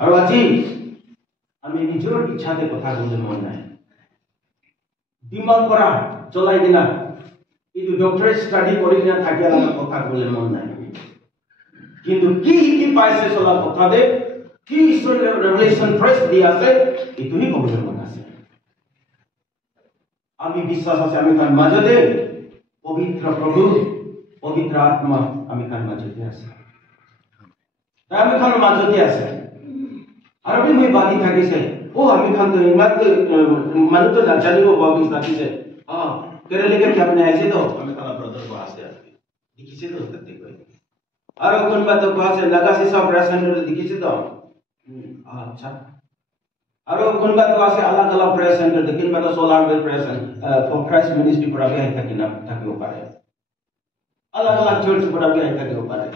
আৰু আজি আমি নিজৰ ইচ্ছাতে কথা ক'বলৈ মন নাই দিমাগ কৰা চলাই কিনা এইটো ডক্টৰেট ষ্টাডি কৰি কিনা থাকিয়া লগা কথা ক'বলৈ মন নাই কিন্তু কি পাইছে চলা কথাতে কি ঈশ্বৰৰ ৰেভেলেশ্যন ফ্ৰেছ দি আছে এইটোহে ক'বলৈ মন আছে আমি বিশ্বাস আছে আমি তাৰ মাজতে পবিত্ৰ প্ৰভু পবিত্ৰ আত্মা আমি তাৰ মাজতে আছে আমি তাৰ মাজতে আছে আৰু মই বাদি থাকিছে আমি খান তো ইমান মানুহ তো নাজানিব বাবিছ থাকিছে কেৰেলিকে কি আপুনি আহিছে তো আমি খানা ব্ৰদৰ পৰা আছে দেখিছে তো তাতে গৈ আৰু কোনোবা তো আছে লাগাছি সব প্ৰেজেন্ট দেখিছে তো আচ্ছা আৰু কোনোবা তো আছে আলাগ আলাগ প্ৰেজেন্ট দেখিন বা তো সোলাৰ বেল প্ৰেজেন্ট ফৰ ক্ৰাইষ্ট মিনিষ্ট্ৰি পৰা আহি থাকিব পাৰে আলাগ আলাগ চাৰ্চ পৰা আহি থাকিব পাৰে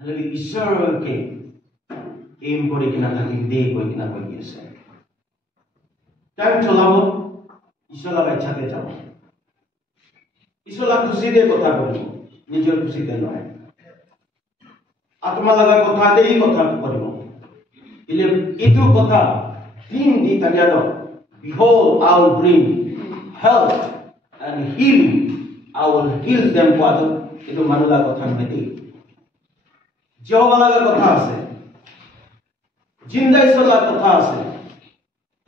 হলে ঈশ্বৰকে এম কৰি কিনা থাকি দে কৈ কিনা কৈ আছে টাইম চলাব ঈশ্বৰ লগা ইচ্ছাতে যাব ঈশ্বৰ লগা খুচিতে কথা কৰিব নিজৰ খুচিতে নহয় আত্মা লগা কথাতেই কথা কৰিব এইটো কথা তিন দি থাকিয়া ন Behold, I will bring health and healing. I will heal them, Father. Itu manula কথা নহয় Jehovah laga কথা আছে জিন্দা ঈশ্বৰ লাগ কথা আছে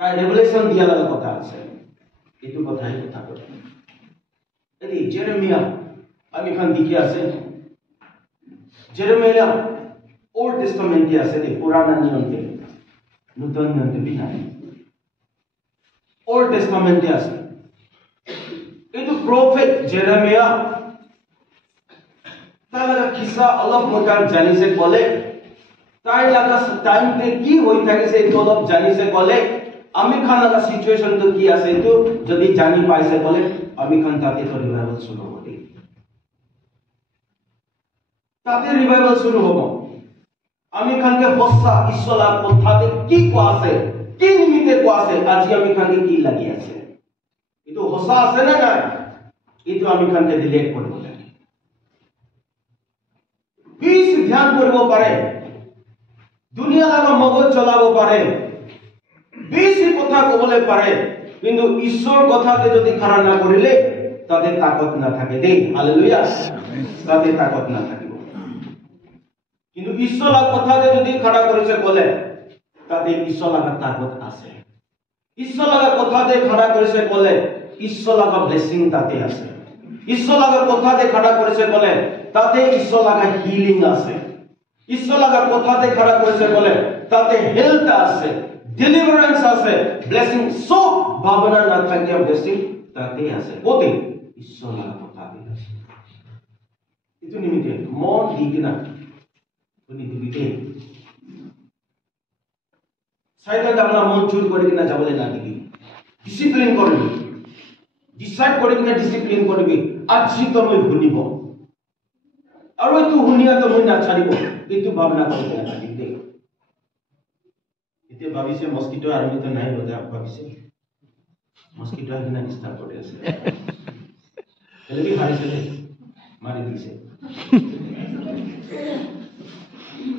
তাই ৰেভেলেশ্যন দিয়া লগা কথা আছে এইটো কথাই কথা কয় এদি জেৰেমিয়া আমি খান দেখি আছে জেৰেমিয়া ওল্ড টেষ্টামেণ্টে আছে দে পুৰাণা নিয়মতে নতুন নিয়মতে বিনাই ওল্ড টেষ্টামেণ্টে আছে এইটো প্ৰফেট জেৰেমিয়া তাৰ কিছা অলপ মতাৰ জানিছে ক'লে তাই লাগা টাইমতে কি হৈ থাকিছে এইটো অলপ জানিছে ক'লে আমি খান লাগা সিচুৱেশ্যনটো কি আছে এইটো যদি জানি পাইছে ক'লে আমি খান তাতে ৰিভাইভেল শুৰু হ'ব তাতে ৰিভাইভাল শুৰু হ'ব আমি খানকে সঁচা ঈশ্বৰৰ কথাতে কি কোৱা আছে কি নিমিত্তে কোৱা আছে আজি আমি খানকে কি লাগি আছে এইটো সঁচা আছে না নাই এইটো আমি খানকে ডিলেট কৰিব লাগে বিশ ধ্যান কৰিব পাৰে দুনিয়া লগা মগজ চলাব পাৰে বেশি কথা ক'বলৈ পাৰে কিন্তু ঈশ্বৰ কথাতে যদি খাৰা না কৰিলে তাতে তাকত না থাকে দেই হালেলুয়া তাতে তাকত না থাকিব কিন্তু ঈশ্বৰৰ কথাতে যদি খাৰা কৰিছে ক'লে তাতে ঈশ্বৰ লগা তাকত আছে ঈশ্বৰ লগা কথাতে খাৰা কৰিছে ক'লে ঈশ্বৰ লগা ব্লেসিং তাতে আছে ঈশ্বৰ লগা কথাতে খাৰা কৰিছে ক'লে তাতে ঈশ্বৰ লগা হিলিং আছে ঈশ্বৰ লগা কথাতে খাৰা কৰিছে ক'লে তাতে হেলথ আছে ডেলিভারেন্স আছে ব্লেসিং সব ভাবনা না থাকিয়া ব্লেসিং তাতে আছে ওতে ঈশ্বৰ লগা কথাতে আছে এইটো নিমিত্তে মন দি কিনা তুমি দিবিতে সাইডত আপনার মন চুর করে কিনা যাবলে না দিবি ডিসিপ্লিন করবি ডিসাইড করে কিনা ডিসিপ্লিন করবি আজি তুমি শুনিব আৰু এইটো শুনিয়া তুমি নাছাৰিব এইটো ভাবনা কৰি কিনা থাকিবি দেই এতিয়া ভাবিছে মস্কিটো আৰ্মিটো নাই বজা ভাবিছে মস্কিটো আহি কিনা ডিস্টাৰ্ব কৰি আছে এলেবি হাৰিছে মাৰি দিছে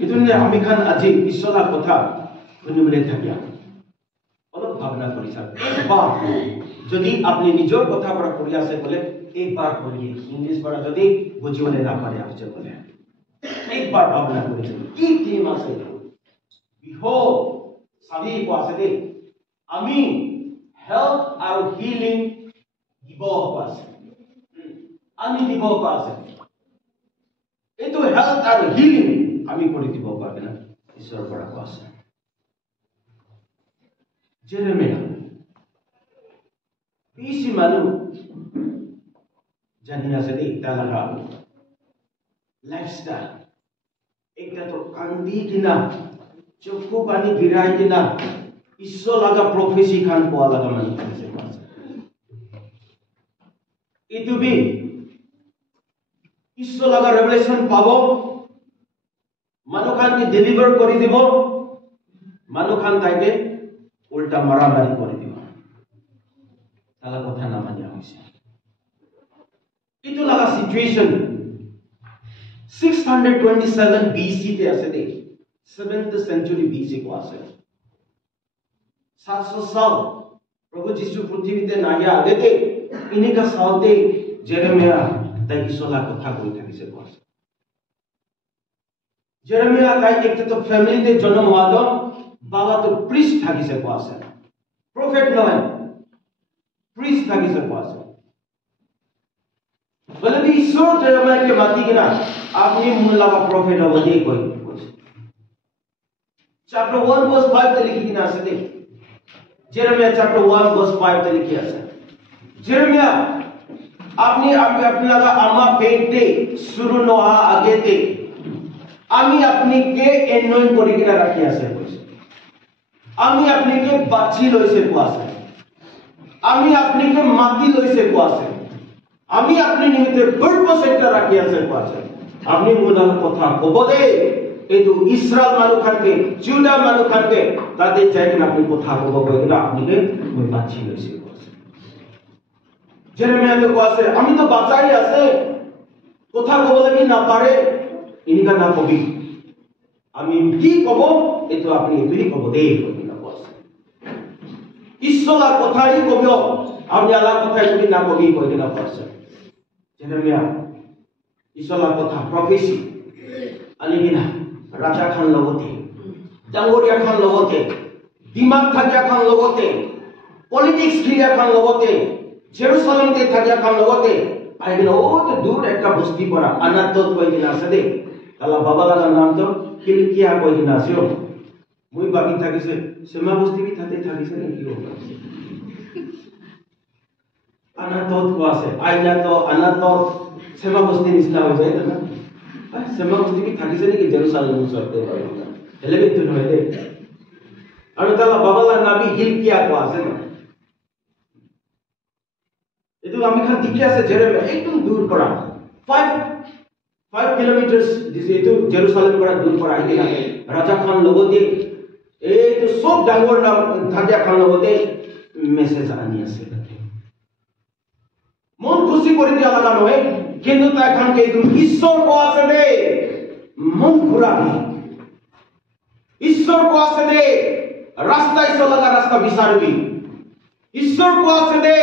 এইটো আমি খান আজি ঈশ্বৰৰ কথা শুনিবলৈ থাকিয়া অলপ ভাবনা কৰি চাওক একবাৰ যদি আপনি নিজৰ কথা পৰা কৰি আছে ক'লে একবাৰ কৰি ইংলিছ পৰা যদি বুজিবলৈ নাপাৰে আছে ক'লে একবাৰ ভাবনা কৰি কি থিম আছে বিহোল্ড সাবি কোৱা আছে দেই আমি হেল্থ আৰু হিলিং দিব কোৱা আছে আমি দিব কোৱা আছে এইটো হেল্থ আৰু হিলিং আমি কৰি দিব পাৰবে না ঈশ্বৰৰ পৰা কোৱা আছে জেৰেমিয়া বেশি মানুহ জানি আছে দেই তাৰ লগা লাইফষ্টাইল একটা তো কান্দি কিনা চক্ষু পানী গিৰাই কিনা ঈশ্বৰ লগা প্ৰফেসি খান পোৱা লগা মানুহ আছে এইটো বি ঈশ্বৰ লগা ৰেভেলেশ্যন পাব মানুহ খানকে ডেলিভাৰ কৰি দিব মানুহ খান তাইকে উল্টা মাৰামাৰি কৰি দিব তালা কথা নামানিয়া হৈছে এইটো লগা সিচুৱেশ্যন 627 BC তে আছে দেই 7th century BC কোৱা আছে 700 সাল প্ৰভু যীশু পৃথিৱীতে নাহিয়া আগতে এনেকা সালতে জেৰেমিয়া তাই ইছলা কথা কৈ থাকিছে কোৱা আছে জেৰেমিয়া তাই একটা ফ্যামিলিতে জন্ম হোৱা বাবা তো প্ৰিস্ট থাকিছে কোৱা আছে প্ৰফেট নহয় প্ৰিস্ট থাকিছে কোৱা আছে বলে भी ईश्वर जरमिया के माती किना आपने मुल्ला का प्रॉफिट हो दे कोई चैप्टर 1 वर्स 5 ते लिखी किना से दे जेरेमिया चैप्टर 1 वर्स 5 ते लिखी আছে जेरेमिया আপনি আপনারা আমা পেটে শুরু নোয়া আগেতে আমি আপনাকে এনয়ন করে কিনা রাখি আছে কইছে আমি আপনাকে বাঁচি লইছে কোয়াছে আমি আপনাকে মাটি লইছে কোয়াছে আমি আপনি নিমিত্তে পারপাস একটা রাখি আছে কোয়াছে আপনি মুলার কথা কব দে এইটো ইসরায়েল মানুষকে জুডা মানুষকে তাদের চাইকে আপনি কথা কব কইলা আপনাকে মই বাঁচি লইছে কোয়াছে জেরেমিয়া তো কোয়াছে আমি তো বাঁচাই আছে কথা কব লাগি না পারে ইনিকা না কবি আমি কি কব এতো আপনি এগুলি কব দে কইলা কোয়াছে ঈশ্বরের কথাই কব আপনি আল্লাহর কথা এগুলি না কবি কইলা কোয়াছে জেরেমিয়া ঈশ্বরের কথা প্রফেসি আলিগিনা রাজা খান লগতে ডাঙ্গরিয়া খান লগতে দিমাগ থাকিয়া খান লগতে পলিটিক্স খিয়া খান লগতে জেরুসালেমতে থাকিয়া খান লগতে আইগিনা ও তো দূর একটা বস্তি পড়া আনাতত কইগিনা আছে দে আল্লাহ বাবা লাগার নাম তো কিলিকিয়া কইগিনা আছে মুই বাকি থাকিছে সেমা বস্তি কি থাতে থাকিছে না কি হবে আনাতত কো আছে আইলা তো আনাতত সেমা বস্তি নিছলা হৈ যায় না সেমা বস্তি কি থাকিছে নাকি জেরুসালেম সরতে হেলে বিতু নয় দে আর তালা বাবালার নাবি হিলকিয়া কো আছে না এতো আমি খান দেখি আছে জেরেমিয়া একদম দূর পড়া 5 কিলোমিটারস দিস এতো জেরুসালেম পড়া দূর পড়া আইতে লাগে রাজা খান লগতে এই তো সব ডাঙ্গর নাম রাজা খান লগতে মেসেজ আনি আছে মন খুশি করে দিয়া লাগা নয় কিন্তু তা খানকে একদম ঈশ্বর কো আছে দে মন ঘুরাবি ঈশ্বর কো আছে দে রাস্তায় চলাগা রাস্তা বিচারবি ঈশ্বর কো আছে দে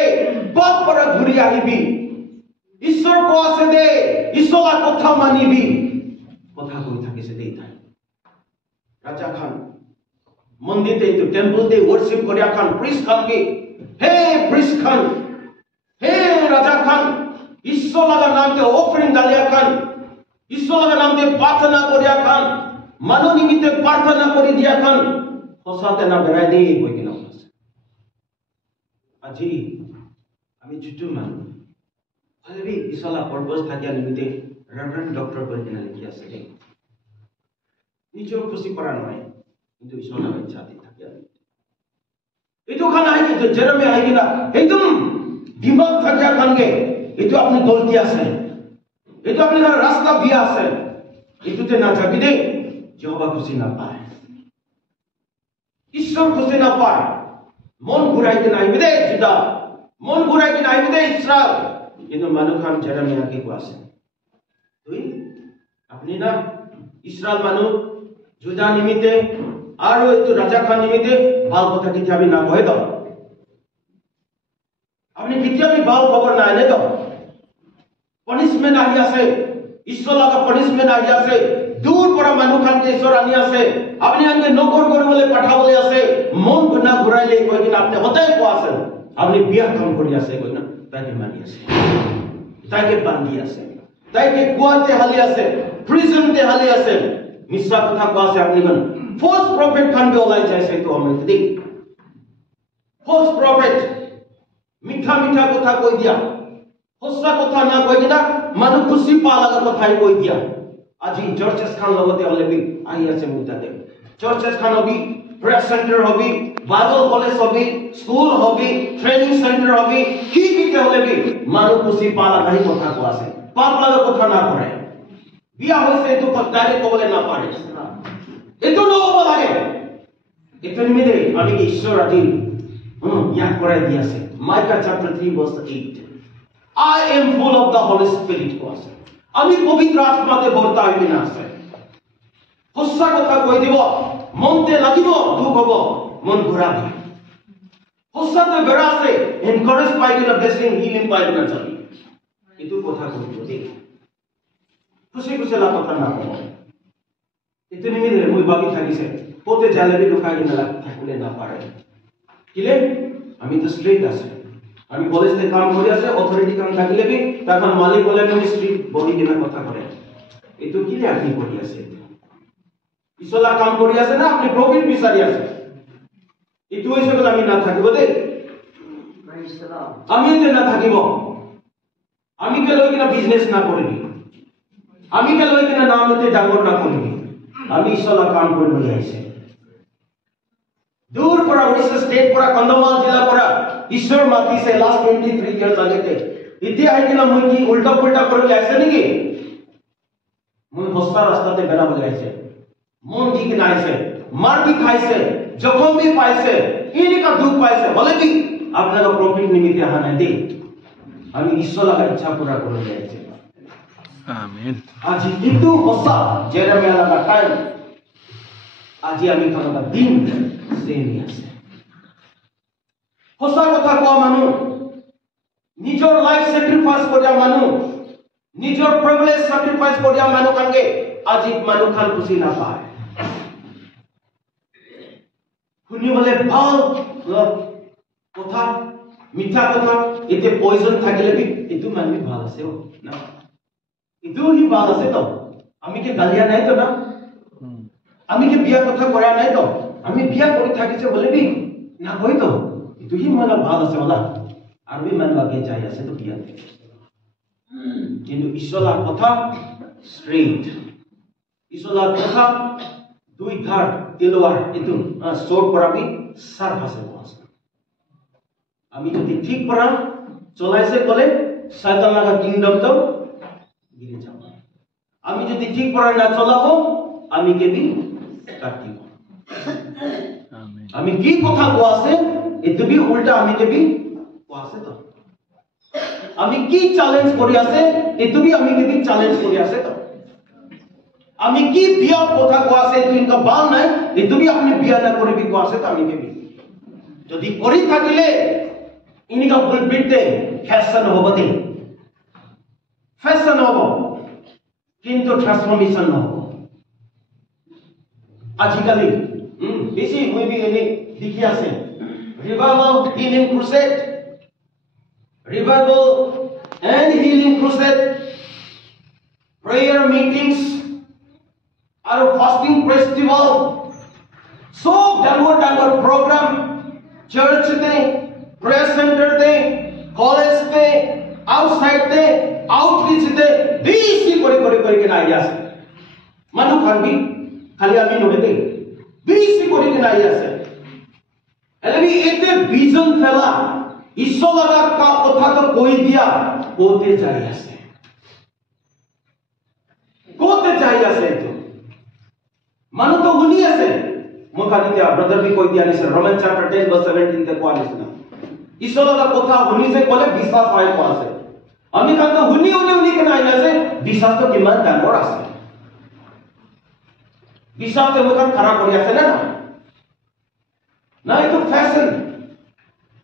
বাপ পড়া ঘুরি আহিবি ঈশ্বর কো আছে দে ঈশ্বরের কথা মানিবি কথা কই থাকিছে দেই তাই রাজা খান মন্দিরে তো টেম্পলতে ওয়ার্শিপ করিয়া খান প্রিস্ট খান কে হে প্রিস্ট খান হে রাজা খান ঈশ্বর লাগা নামতে অফরিং ডালিয়া খান ঈশ্বর লাগা নামতে প্রার্থনা করিয়া খান মানো নিমিত্তে প্রার্থনা করি দিয়া খান হসাতে না বেড়াই দেই কই কিনা আজি আমি ছুটু মান হলেবি ইসলা পারপাস থাকিয়া নিমিত্তে রেভারেন্ড ডক্টর কই কিনা লিখি আছে নিজেও খুশি করা নয় কিন্তু ঈশ্বরের ইচ্ছা দি থাকিয়া এতো খান আই যে জেরেমিয়া আই কিনা একদম দিমাগ থাকিয়া খানকে এতো আপনি গলতি আছে এতো আপনি রাস্তা বিয়া আছে এতোতে না যাবি দে যহোবা খুশি না পায় ঈশ্বর খুশি না পায় মন ঘুরাইতে নাইবে দে জুদা মন ঘুরাইতে নাইবে দে ইসরায়েল কিন্তু মানুষ খান জেরেমিয়া কে কোয়াছে তুই আপনি না ইসরায়েল মানুষ জুদা নিমিতে আর এতো রাজা খান নিমিতে ভাল কথা কি যাবি না কয়ে দাও আপনি কিতিয়াবি ভাল খবর না এনে দাও পানিশমেন্ট আহি আছে ঈশ্বর লাগা পানিশমেন্ট আহি আছে দূর পড়া মানুষ খানকে ঈশ্বর আনি আছে আপনি আনকে নকর করবলে পাঠাবলে আছে মন না ঘুরাইলে কই কিনা আপনি হতাই কো আছেন আপনি বিয়া কাম করি আছে কই না তাকে মানি আছে তাকে বান্ধি আছে তাকে কুয়াতে হালি আছে প্রিজনতে হালি আছে মিছা কথা কো আছে আপনি কোন ফলস প্রফেট খানকে ওলাই যাইছে তো আমি দেখ ফলস প্রফেট মিঠা মিঠা কথা কই দিয়া হসা কথা না কই কিনা মানুষ খুশি পা লাগা কথাই কই দিয়া আজি চর্চেস খান লগতে অলরেডি আই আছে মুতাতে চর্চেস খান হবি প্রেয়ার সেন্টার হবি বাইবেল কলেজ হবি স্কুল হবি ট্রেনিং সেন্টার হবি কি কিতে হলেবি মানুষ খুশি পা লাগাই কথা কো আছে পাপ লাগা কথা না করে বিয়া হইছে তো ডাইরেক্ট কবলে না পারে এতো লোভ লাগে এতো নিমিতে আমি কি ঈশ্বর আজি ইয়াদ করে দিয়েছে Micah chapter 3 verse 8 I am full of the Holy Spirit কো আছে আমি পবিত্র আত্মাতে ভর্তা হইতে না আছে সঁচা কথা কৈ দিব, মনতে লাগিব, দুখ হ'ব, মন ঘূৰাবি। সঁচাতে বেৰা আছে, এনকাৰেজ পাই কিনে ব্লেছিং হিলিং পাই কিনে যাবি। এইটো কথা কৈ দিব দেই, খুচি খুচেলা কথা নক'ব। এইটো নিমিলে মই ভাবি থাকিছে কতে জালেবি লুকাই কিনে থাকিলে নাপাৰে। কিলে আমিতো ষ্ট্ৰিক্ট আছে, আমি কলেজতে কাম কৰি আছে, অথৰিটি কাম থাকিলে বি তাৰ মালিক হ'লে আমি ষ্ট্ৰিক্ট বহি কিনে কথা কৰে। এইটো কিলে আপুনি কৰি আছে? পিছলা কাম কৰি আছে না আপুনি প্ৰফিট বিচাৰি আছে? এইটো হৈছে বোলে আমি নাথাকিব দেই, আমি যে নাথাকিব। আমি কে লৈ কিনে বিজনেছ না কৰিবি, আমি কে লৈ কিনে নামতে ডাঙৰ না কৰিবি। আমি ইছলা কাম কৰিবলৈ আহিছে। দূৰ পৰা উৰিষ্যা ষ্টেট পৰা, কন্ধমাল জিলাৰ পৰা ঈশ্বৰ মাতিছে লাষ্ট 23 ইয়াৰ্ছ আগতে। এতিয়া আহি কিনে মই কি উল্টা পুল্টা কৰিবলৈ আহিছে নেকি? মই সঁচা ৰাস্তাতে বেৰাবলৈ আহিছে। মন দি কিনে আহিছে, মাৰ দি খাইছে, জখম দি পাইছে, এনেকা দুখ পাইছে, বলে কি আপোনালোকৰ প্ৰফিট নিমিত্তে অহা নাই দেই, আমি ঈশ্বৰ লগা ইচ্ছা পুৰা কৰিবলৈ আহিছে। আমেন। আজি এইটো সঁচা জেৰেমিয়া লগা টাইম, আজি আমি থকা দিন চেমি আছে। সঁচা কথা কোৱা মানুহ, নিজৰ লাইফ চেক্ৰিফাইচ কৰা মানুহ, নিজৰ প্ৰিভিলেজ চেক্ৰিফাইচ কৰা মানুহ কাৰণে আজি মানুহ খান খুচি নাপায়। শুনিবলৈ ভাল কথা, মিঠা কথা, এতিয়া পয়জন থাকিলে বি এইটো মানুহ ভাল আছে না, এইটো সি ভাল আছে তো। আমি কি গালিয়া নাই তো না, আমি কি বিয়া কথা কৰা নাই তো, আমি বিয়া কৰি থাকিছে বলে বি না কই তো এইটো সি মানে ভাল আছে বলা, আৰু বি মানুহ আগে যাই আছে তো বিয়া। কিন্তু ঈশ্বৰৰ কথা ষ্ট্ৰেইট, ঈশ্বৰৰ কথা দুই ধাৰ তেলোৱাৰ, এইটো চোৰ পৰা বি চাৰ ভাষে আছে। আমি যদি ঠিক পৰা চলাইছে কলে শয়তান লগা কিংডমটো গিৰে যাব। আমি যদি ঠিক পৰা না চলাবো আমি কে বি কাটিব। আমি কি কথা কোৱা আছে এটো বি উল্টা আমি কে বি কোৱা আছে তো। আমি কি চ্যালেঞ্জ কৰি আছে এটো বি আমি কে বি চ্যালেঞ্জ কৰি আছে তো। আমি কি বিয়া কথা কোৱা আছে এটো ইনকা ভাল নাই এটো বি আপনি বিয়া না কৰি বি কোৱা আছে তো আমি কে বি। যদি কৰি থাকিলে ইনিকা ভুল বিটতে ফ্যাশন হ'ব দে, ফ্যাশন হ'ব কিন্তু ট্রান্সফরমেশন হ'ব। আজিকালি বেশি মই বি এনে দেখি আছে revival healing crusade, revival and healing crusade, prayer meetings আর ফাস্টিং ফেস্টিভ্যাল, সব ডাঙর ডাঙর প্রোগ্রাম চার্চতে, প্রেয়ার সেন্টারতে, কলেজতে, আউটসাইডতে, আউটরিচতে বেশি করে করে করে কেন আই আছে। মানুষ খাবি খালি আমি নহে দে বেশি করে কেন আই আছে। এলে এতে ভিজন ফেলা ঈশ্বর লাগা কথা তো কই দিয়া কোতে যাই আছে, কোতে যাই আছে। তো মানুষ তো শুনি আছে। মুখানিতে ব্রাদার বি কই দিয়া নিছে রোমান চ্যাপ্টার 10 ভার্স 17 তে কোয়া নিছে না ঈশ্বর লাগা কথা শুনিছে কলে বিশ্বাস হয় কোয়া আছে। আমি কাটো শুনি শুনি শুনি কেন আই আছে, বিশ্বাস তো কিমান ডাঙৰ আছে। বিশ্বাস তো মুখান খাৰাপ কৰি আছে না না, এটা ফ্যাশন,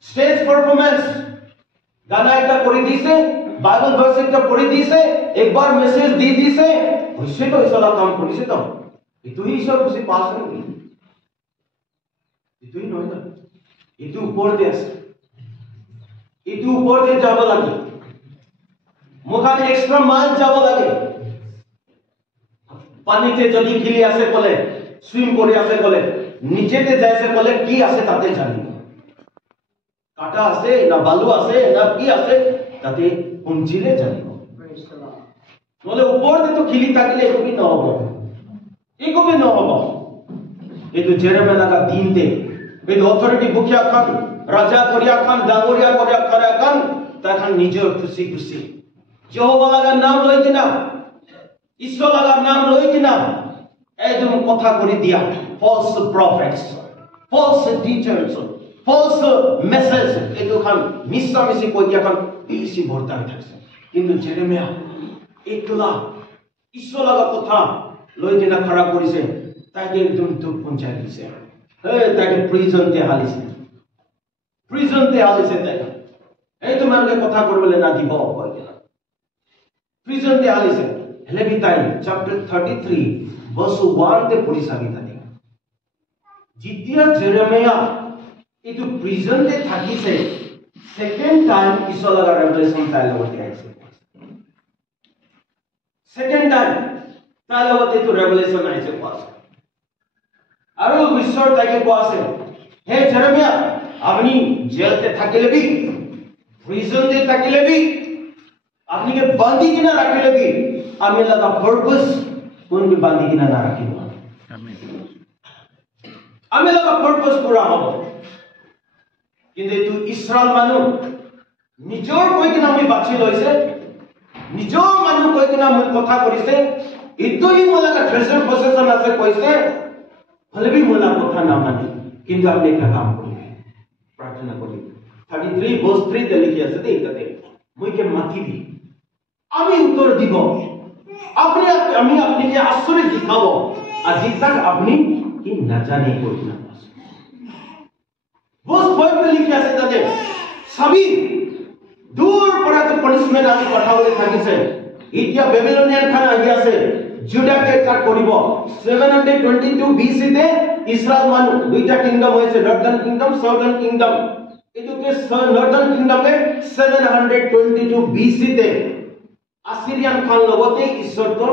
স্টেজ পারফরম্যান্স, গানা একটা করে দিছে, বাইবেল ভার্স একটা পড়ে দিছে, একবার মেসেজ দিয়ে দিছে, হইছে তো ইসলা কাম করিছে তো এতুই ঈশ্বর খুশি পাস নাকি? এতুই নয় না, এটু উপর দিয়ে আছে, এটু উপর দিয়ে যাব লাগে, মুখানে এক্সট্রা মাইল যাব লাগে। পানিতে যদি খেলি আছে বলে সুইম করে আছে বলে নিচেতে যাইছে বলে কি আছে তাতে জানি, কাটা আছে না বালু আছে না কি আছে তাতে পৌঁছিলে জানিব। বলে উপর দিয়ে তো খিলি থাকিলে একবি নহব, একবি নহব। এইটো জেরেমিয়া লাগা দিনতে এই অথরিটি বুকিয়া খান, রাজা করিয়া খান, ডাঙরিয়া করিয়া খারা খান, তখন নিজের খুশি খুশি যহোবা লাগার নাম লই কিনা, ঈশ্বর লাগার নাম লই কিনা একদম কথা করে দিয়া false prophets, false teachers, false message এটো খান মিশামিশি কই দিয়া খান বেশি ভর্তা হয়ে থাকছে। কিন্তু জেরেমিয়া একলা ঈশ্বর লাগা কথা লৈ কিনা খৰা কৰিছে তাকে একদম দুখ পঞ্চাই দিছে তাকে প্ৰিজনতে হালিছে তাই এই তোমালোকে কথা কৰিবলৈ নাদিব কয় কিনা প্ৰিজনতে হালিছে হেলে বি তাই চ্যাপ্টাৰ 33 verse 1 তে পঢ়ি চাবি তাতে যেতিয়া জেৰেমিয়া এইটো প্ৰিজনতে থাকিছে সেকেন্ড টাইম ঈশ্বৰ লগা ৰেভেলেশ্যন তাই লগতে আহিছে সেকেন্ড টাইম তাই লগতে এইটো ৰেভেলেশ্যন আহিছে আৰু ঈশ্বৰ তাকে কোৱাছে হে জেৰেমিয়া আপনি জেলতে থাকিলে বি প্ৰিজনতে থাকিলে বি আপনিকে বান্ধি কিনা ৰাখিলে বি আমি লগা পাৰপাস কোনকে বান্ধি কিনা না ৰাখিব আমি লগা পাৰপাস পুৰা হব কিন্তু এইটো ইসৰায়েল মানুহ নিজৰ কৈ কিনা আমি বাছি লৈছে নিজৰ মানুহ কৈ কিনা মই কথা কৰিছে ইটোই মোলাকা ট্ৰেজাৰ পজিশন আছে কৈছে হলে বি মোলা কথা না মানি কিন্তু আপনি একটা কাম কৰিবে প্ৰাৰ্থনা কৰিবে 33 verse 3 তে লিখি আছে দেই তাতে মইকে মাতিবি আমি উত্তর দিব আপনি আমি আপনাকে আশ্চর্য দেখাবো আর জিতক আপনি কি না জানে করি না বস পয়েন্টে লিখে আছে তাতে সবই দূর পড়াতে পানিশমেন্ট আমি পাঠাবলে থাকিছে ইতিয়া বেবিলনিয়ান খান আহি আছে জুডাকে কাট করিব 722 বিসি তে ইসরায়েল মানু দুইটা কিংডম হয়েছে নর্দার্ন কিংডম সাউদার্ন কিংডম এটুকে নর্দার্ন কিংডমে 722 বিসি তে আসিরিয়ান খান লগতে ঈশ্বর তো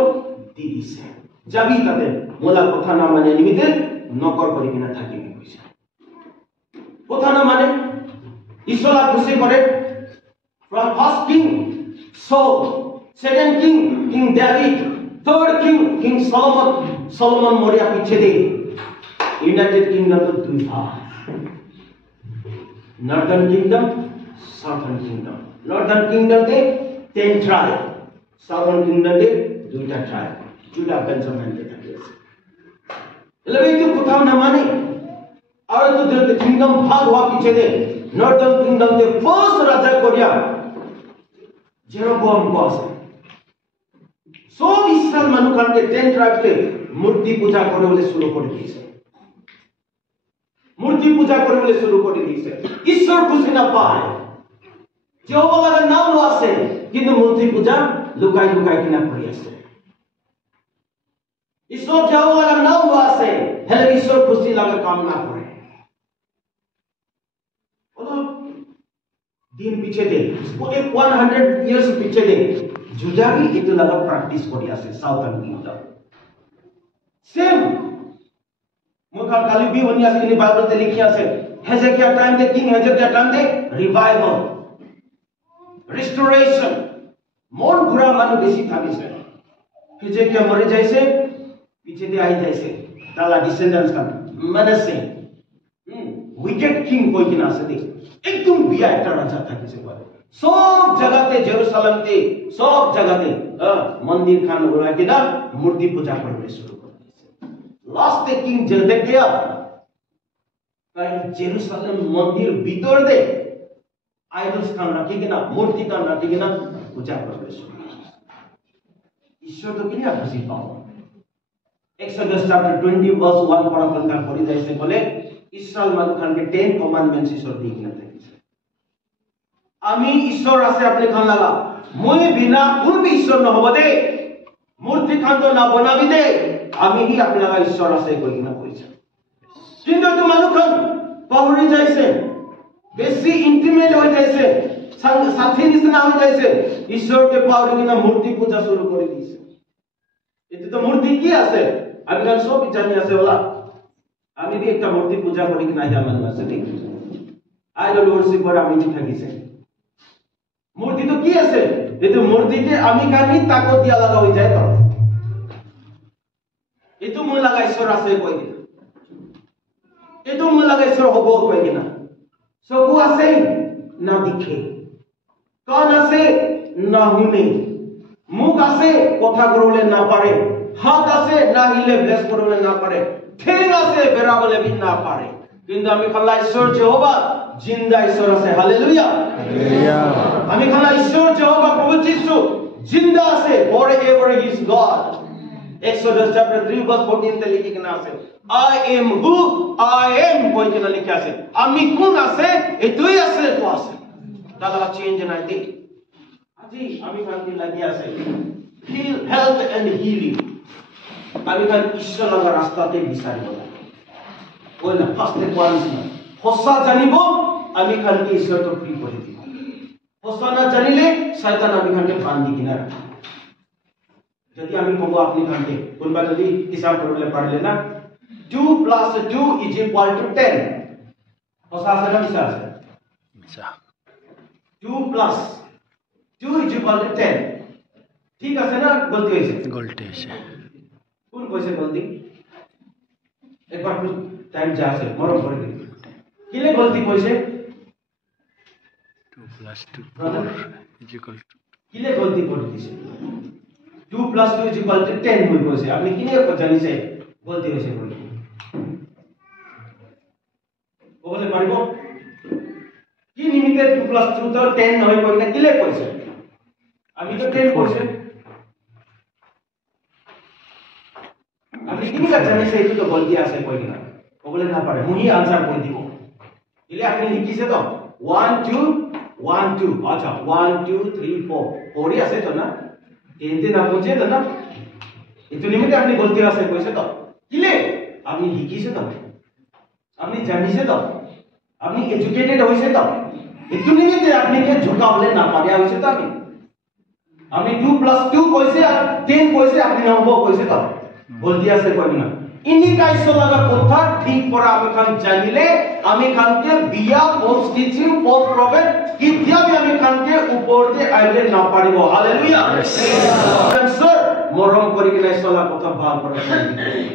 দি দিছে যাবি তাতে মোলা কথা না মানে নিমিতে নকর করি কিনা থাকিবি কইছে কথা না মানে ঈশ্বর খুশি করে from first king Saul second king king David third king Solomon মরিয়া পিছে দে ইউনাইটেড কিংডম তো দুই ভাগ Northern kingdom southern kingdom Northern kingdom তে 10 ট্রাইব সাউদার্ন কিংডমে দুইটা ট্রাইব জুডা বেঞ্জামিন তে থাকে এলে তো কোথাও না মানে আর তো যে কিংডম ভাগ হওয়া পিছে দে নর্দার্ন কিংডম তে ফার্স্ট রাজা করিয়া জেরোবম বস সব ইসরায়েল মানুষকে 10 ট্রাইব তে মূর্তি পূজা করবলে শুরু করে দিয়েছে মূর্তি পূজা করবলে শুরু করে দিয়েছে ঈশ্বর খুশি না পায় যহোবার নাম আছে কিন্তু মূর্তি পূজা লুকাই লুকাই কিনা কৰি আছে ঈশ্বর যহোবার নাম আছে হেলে ঈশ্বর খুশি লাগা কাম না করে অলপ দিন পিছে দে 100 ইয়ার্স পিছে দে জুডা भी এটো লাগা প্র্যাকটিস কৰি আছে সাউথার্ন কিংডম সেম মুখা কালি भी বনি আছে ইনি বাইবেল তে লিখি আছে হেজেকিয়া টাইম দে কিং হেজেকিয়া টাইম দে রিভাইভাল restoration মন ঘুরা মানুষ বেশি থাকিছে হেজেকিয়া মরে যাইছে পিছে দিয়ে আই যাইছে তালা ডিসেন্ডেন্টস কান মানাসে উইকেট কিং কই কিনা আছে দেখ একদম বিয়া একটা রাজা থাকিছে বলে সব জায়গাতে জেরুসালেমতে সব জায়গাতে মন্দির খান ওরা কিনা মূর্তি পূজা করতে শুরু করে দিয়েছে লাস্ট কিং জেদেকিয়া তাই জেরুসালেম মন্দির ভিতর দে आइडल्स खान राखी किना मूर्ति खान राखी किना पूजा करते शुरू ईश्वर तो किना खुशी पाओ एक्सोडस चैप्टर 20 वर्स 1 पढ़ा बंदा पढ़ी जैसे बोले इस्राएल मानु खान के 10 कमांडमेंट्स ईश्वर दी किना थे आमी ईश्वर আছে আপনি খান লাগা মই বিনা কোন भी ईश्वर न होबे दे मूर्ति खान तो ना बनाबी दे আমি ही আপনি লাগা ईश्वर আছে কই কিনা কইছে কিন্তু তো মানু খান পাহরি যাইছে বেশি ইন্টিমেট হয়ে যাইছে সাথী নিচিনা হয়ে যাইছে ঈশ্বরকে পাওয়ার কিনা মূর্তি পূজা শুরু করে দিয়েছে এতে তো মূর্তি কি আছে আমি কাল সব জানি আছে ওলা আমি भी একটা মূর্তি পূজা করি কিনা জামান আছে ঠিক আইডল ওয়ার্শিপার আমি কি থাকিছে মূর্তি তো কি আছে এতে মূর্তিকে আমি কানি তাকো দিয়া লাগা হয়ে যায় তো এতো মন লাগা ঈশ্বর আছে কই কিনা এতো মন লাগা ঈশ্বর হবো কই কিনা চকু আছে না দেখে কান আছে না শুনে মুখ আছে কথা করলে না পারে হাত আছে না হিলে ব্লেস করলে না পারে ঠেং আছে বেরাবলে भी না পারে কিন্তু আমি খালা ঈশ্বর যহোবা জিন্দা ঈশ্বর আছে হালেলুয়া হালেলুয়া আমি খালা ঈশ্বর যহোবা প্রভু যিশু জিন্দা আছে forever he is God Exodus chapter 3 verse 14 তে লিখি কিনা আছে I am who I am কই কিনা লিখি আছে আমি কোন আছে এতই আছে তো আছে দাদা চেঞ্জ নাই দে আজি আমি কান্দি লাগি আছে heal health and healing আমি কান ঈশ্বর লগৰ ৰাস্তাতে বিচাৰিব লাগে কই না ফাৰ্স্টে কোৱান্স না হসা জানিব আমি কানকে ঈশ্বৰটো ফ্ৰী কৰি দিব হসা না জানিলে শয়তান আমি কানকে বান্ধি কিনা ৰাখে যদি আমি কব আপনি কানকে কোনবা যদি হিসাব করলে পারলে না 2 + 2 = 10 হসা আছে না মিছা আছে মিছা 2 + 2 = 10 ঠিক আছে না গলতি হইছে কোন কইছে গলতি একবার টাইম যা আছে মরম করে দিন কিলে গলতি কইছে 2 + 2 4 কিলে গলতি করে দিছে 2 + 2 = 10 হই কইছে আপনি কিনে জানিছে গলতি হইছে বলি বলে পারিব কি নিমিতে 2 + 2 তো 10 হই কইনা কিলে কইছে আমি তো 10 কইছে আপনি কিনে জানিছে এই তো গলতি আছে কইনা বলে না পারে মুই আনসার কই দিব ইলে আপনি লিখিছে তো 1 2 1 2 আচ্ছা 1 2 3 4 ওরি আছে তো না এতে না বুঝে তো না এতো নিমিতে আপনি বলতে আছে কইছে তো কিলে আপনি লিখিছে তো আপনি জানিছে তো আপনি এডুকেটেড হইছে তো এতো নিমিতে আপনি কে ঝুকাবলে না পারিয়া হইছে তো আপনি 2 + 2 কইছে আর 10 কইছে আপনি নহব কইছে তো বলতি আছে কই না ইনি কাইছো লাগা কথা ঠিক পড়া আমি খান জানিলে আমি খানকে বিয়া পোস্ট টিচিং পোস্ট প্রফেট কিতিয়াবি আমি খানকে উপরতে আইলে না পারিব হালেলুয়া স্যার মরম করি কি নাই সলা কথা ভাল করে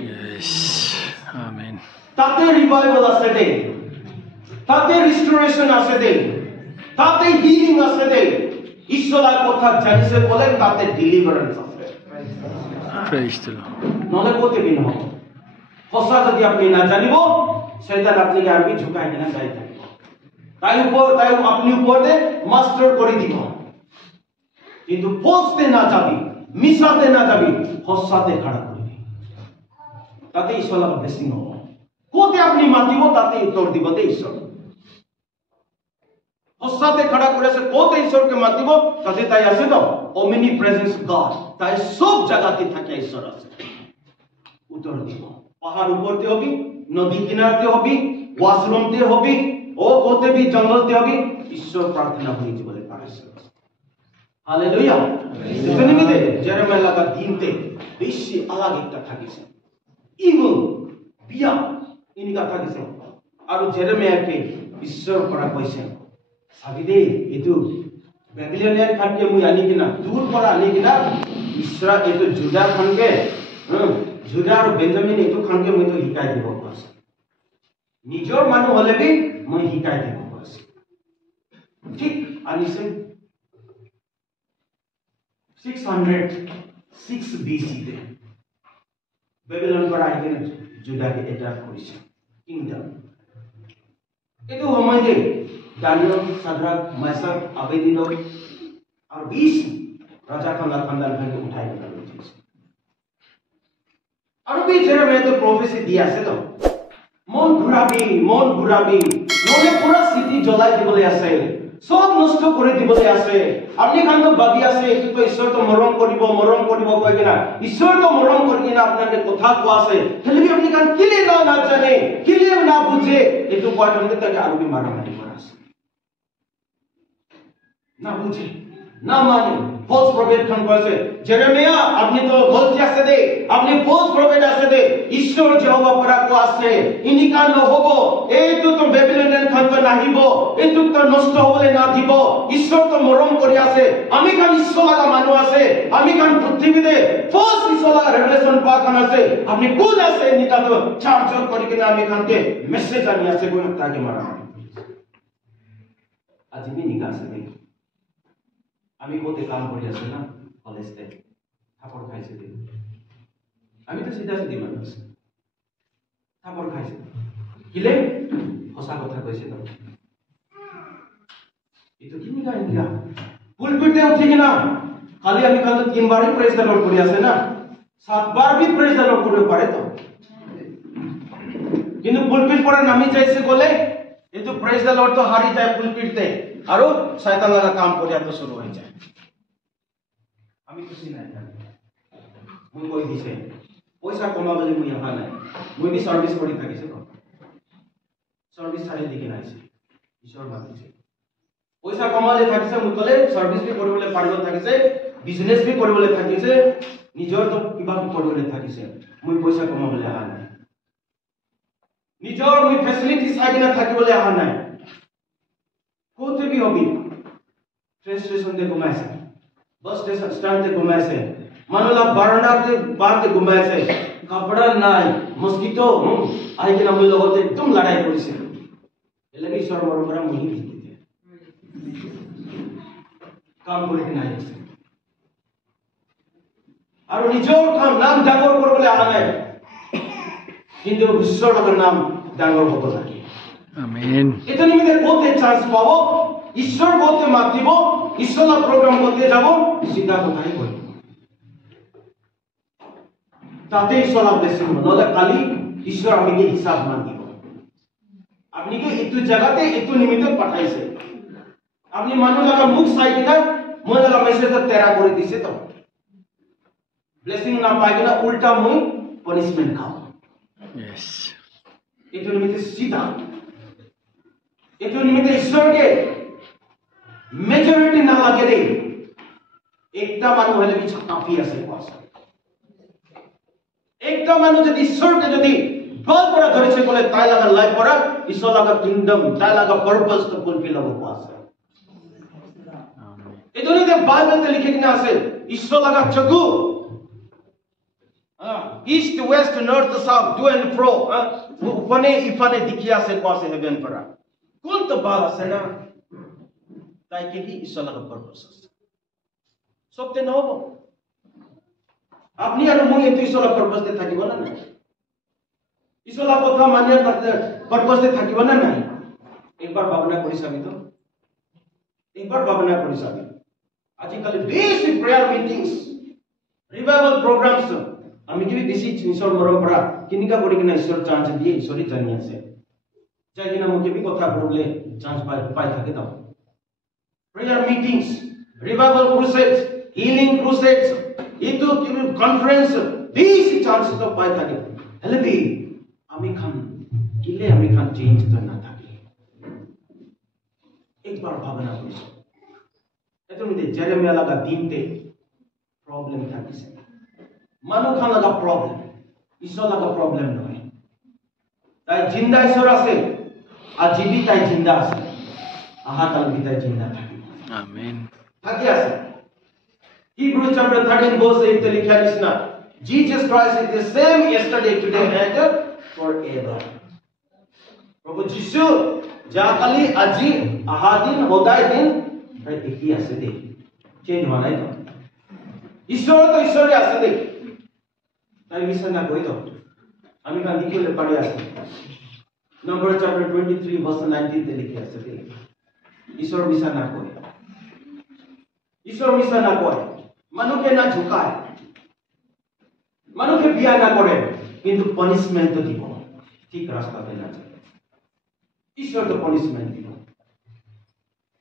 ইয়েস আমেন তাতে রিভাইভাল আছে দে তাতে রিস্টোরেশন আছে দে তাতে হিলিং আছে দে ঈশ্বরের কথা জানিছে বলে তাতে ডেলিভারেন্স আছে প্রেজ দ্য লর্ড নলে কোতে বিন হবে হসা যদি আপনি না জানিব শয়তান আপনাকে আরবি ঝুকায় কিনা যাই থাকবে তাই আপনি উপরে মাস্টার করে দিব কিন্তু ফলসতে না যাবি মিশাতে না যাবি হসাতে খাড়া করবি তাতে ঈশ্বর ব্লেসিং হবে কোতে আপনি মাতিব তাতে উত্তর দিব তে ঈশ্বর হসাতে খাড়া করেছে কোতে ঈশ্বরকে মাতিব তাতে তাই আছে তো ওমনি প্রেজেন্স গড তাই সব জায়গাতে থাকে ঈশ্বর আছে উত্তর দিব পাহাড় উপরতে হবি নদী কিনারতে হবি ওয়াশরুমতে হবি ও কোতে বি জঙ্গলতে হবি ঈশ্বর প্রার্থনা হইছে বলে পারেছে হালেলুয়া নিমিতে জেরেমিয়া লাগা দিনতে বেশি আলাগ একটা থাকিছে ইভল বিয়া ইনিকা থাকিছে আর জেরেমিয়াকে ঈশ্বর করা কইছে সাবিদে এতু বেবিলনিয়ান খানকে মুই আনি কিনা দূর পৰা আনি কিনা ইসৰা এতু জুদা খানকে জুদা আৰ বেঞ্জামিন এতু খানকে মুই তো শিকাই দিব পাছ নিজৰ মানুহ হলে বি মই শিকাই দিব পাছ ঠিক আনিছে 606 BC তে বেবিলন পৰা আহি কিনে জুদাকে এটাক কৰিছে কিংডম এতু সময়তে দানিয়েল সাদ্রাক মেশাক আবেদিনো আর 20 রাজা খানদানকে উঠাই নিয়ে গেছে আর বি জেরেমিয়া তো প্রফেসি দিয়া আছে তো মন ঘুরাবি নলে পুরা সিটি জ্বলাই দিবলে আছে সব নষ্ট করে দিবলে আছে আপনি খান তো ভাবি আছে এটো তো ঈশ্বর তো মরম করিব কই কিনা ঈশ্বর তো মরম করি কিনা আপনাকে কথা কোয়া আছে খালি আপনি খান কিলে না জানে কিলে না বুঝে এটো কোয়াটনতে তাকে আরবি মারামারি করা আছে না বুঝে না মানে ফলস প্রফেট খান কইছে জেরেমিয়া আপনি তো বলতে আছে দে আপনি ফলস প্রফেট আছে দে ঈশ্বর যহোবা পরা কো আছে ইনি কান হব এই তো বেবিলনিয়ান খান তো নাহিব এই তো নষ্ট হবলে না দিব ঈশ্বর তো মরম করি আছে আমি কান ঈশ্বর লাগা মানু আছে আমি কান পৃথিবীতে ফলস ঈশ্বর লাগা রেভেলেশন পা খান আছে আপনি কোন আছে নিকা তো চার্জ করি কিনা আমি কানকে মেসেজ আনি আছে কোন তাকে মারা আজি নি নিকা আছে দে আমি কোতে কাম করি আছে না কলেজতে থাপড় খাইছে দিন আমি তো সিধা সিধি মানুষ থাপড় খাইছে কিলে হসা কথা কইছে তো এতো কিনি গায় দিয়া পুলপিটে উঠি কিনা খালি আমি কাল 3 বারই প্রেজ দ্য লর্ড করি আছে না 7 भी प्रेज द लॉर्ड কৰিব পাৰে তো কিন্তু পুলপিট পৰা নামি যাইছে গলে এইটো প্ৰেজ द लॉर्ड তো হাৰি যায় পুলপিটতে আৰু শয়তান লগা কাম কৰিয়া তো শুরু হৈ যায় আমি খুশি নাই মই কৈ দিছে পইচা কমাবলৈ মই অহা নাই মই বি সার্ভিস কৰি থাকিছে তো সাৰ্ভিস চাৰি দিকে নাইছে ঈশ্বৰ মাতিছে পইচা কমালে থাকিছে মই কলে সাৰ্ভিস বি কৰিবলৈ পাৰিব থাকিছে বিজনেস বি কৰিবলৈ থাকিছে নিজৰ তো কিবা কৰিবলৈ থাকিছে মই পইচা কমাবলৈ অহা নাই নিজৰ মই ফেসিলিটি চাইনা থাকিবলৈ অহা নাই কোতে বি হবি ট্রেন স্টেশনতে ঘুমাইছে बस स्टेशन स्टैंड से घुमाए मानुला बारंडा से बाहर से घुमाए कपड़ा नाय मस्किटो आई के नाम लगते एकदम लड़ाई কৰিছে এলে ঈশ্বর মরমরা মহি দিতে কাম করে নাই আর নিজের কাম নাম ডাঙর করবলে আনা নাই কিন্তু ঈশ্বরের নাম ডাঙর হব লাগে আমেন এটা নিমিতে বলতে চান্স পাবো ঈশ্বর বলতে মাতিব ঈশ্বরলা প্রোগ্রাম করতে যাব সিধা কথাই বলব তাতে ঈশ্বরলা বেশি নলে কালি ঈশ্বর আমাকে হিসাব মান দিব আপনি কি একটু জায়গাতে একটু নিমিতে পাঠাইছে আপনি মানুষ লাগা মুখ চাই কিনা মই লাগা মেসেজ তেরা করে দিছে তো ব্লেসিং না পাই কিনা উল্টা মই পানিশমেন্ট খাও यस একটু নিমিতে সিধা একটু নিমিতে ঈশ্বরকে মেজরিটি না লাগে রে একটা মানুষ হলে কিছু কাফি আছে পাশে একটা মানুষ যদি ঈশ্বরকে যদি গল করা ধরেছে বলে তাই লাগা লাইফ করা ঈশ্বর লাগা কিংডম তাই লাগা পারপাস তো ফুলফিল হবে পাশে এই দুনিয়াতে বাইবেলতে লিখে কিনা আছে ঈশ্বর লাগা চকু east west north south to and fro উপনে ইফানে দেখি আছে পাশে হেভেন পড়া কোন তো বাল আছে না তাই কি ঈশ্বর লাগা পারপাস আছে সবতে নহব আপনি আর মই এত ঈশ্বর পারপাস তে থাকিব না না ঈশ্বর কথা মানিয়া পারপাস তে থাকিব না না একবার ভাবনা করি সাবি তো একবার ভাবনা করি সাবি আজিকাল বেশি প্রেয়ার মিটিংস রিভাইভাল প্রোগ্রামস আমি কি বেশি ঈশ্বর মরমপরা কিনিকা করি কিনা ঈশ্বর চান্স দিয়ে ঈশ্বরই জানি আছে চাই কিনা মুকে বি কথা বললে চান্স পাই থাকে দাও prayer meetings, revival crusades, healing crusades, itu conference, these chances to pai thake. Hele bhi ami khan change to na thake. एक बार भावना करो. एतो मिते जेरेमिया लगा दीनते प्रॉब्लम था किसे. मानो खान लगा प्रॉब्लम. ईश्वर लगा प्रॉब्लम नहीं. ताई जिंदा ईश्वर আছে আর জীবিতাই জিন্দা আছে. আহা কাল বিতাই জিন্দা থাকে. আমেন থাকে আছে Hebrews chapter 13 verse 8 তে লেখা আছে না Jesus Christ is the same yesterday today and forever প্রভু যিশু যা কালি আজি আহা দিন হোদাই দিন তাই একই আছে দে চেঞ্জ হয় নাই তো ঈশ্বর তো ঈশ্বরই আছে দে তাই মিশন না কই তো আমি কান দিকে পড়ে আছে নম্বর chapter 23 verse 19 তে লেখা আছে দে ঈশ্বর মিশন না করে ঈশ্বর মিশন না করে মানুষকে না ঝুঁকায় মানুষকে বিয়া না করে কিন্তু পানিশমেন্ট তো দিব ঠিক রাস্তাতে না যায় ঈশ্বর তো পানিশমেন্ট দিব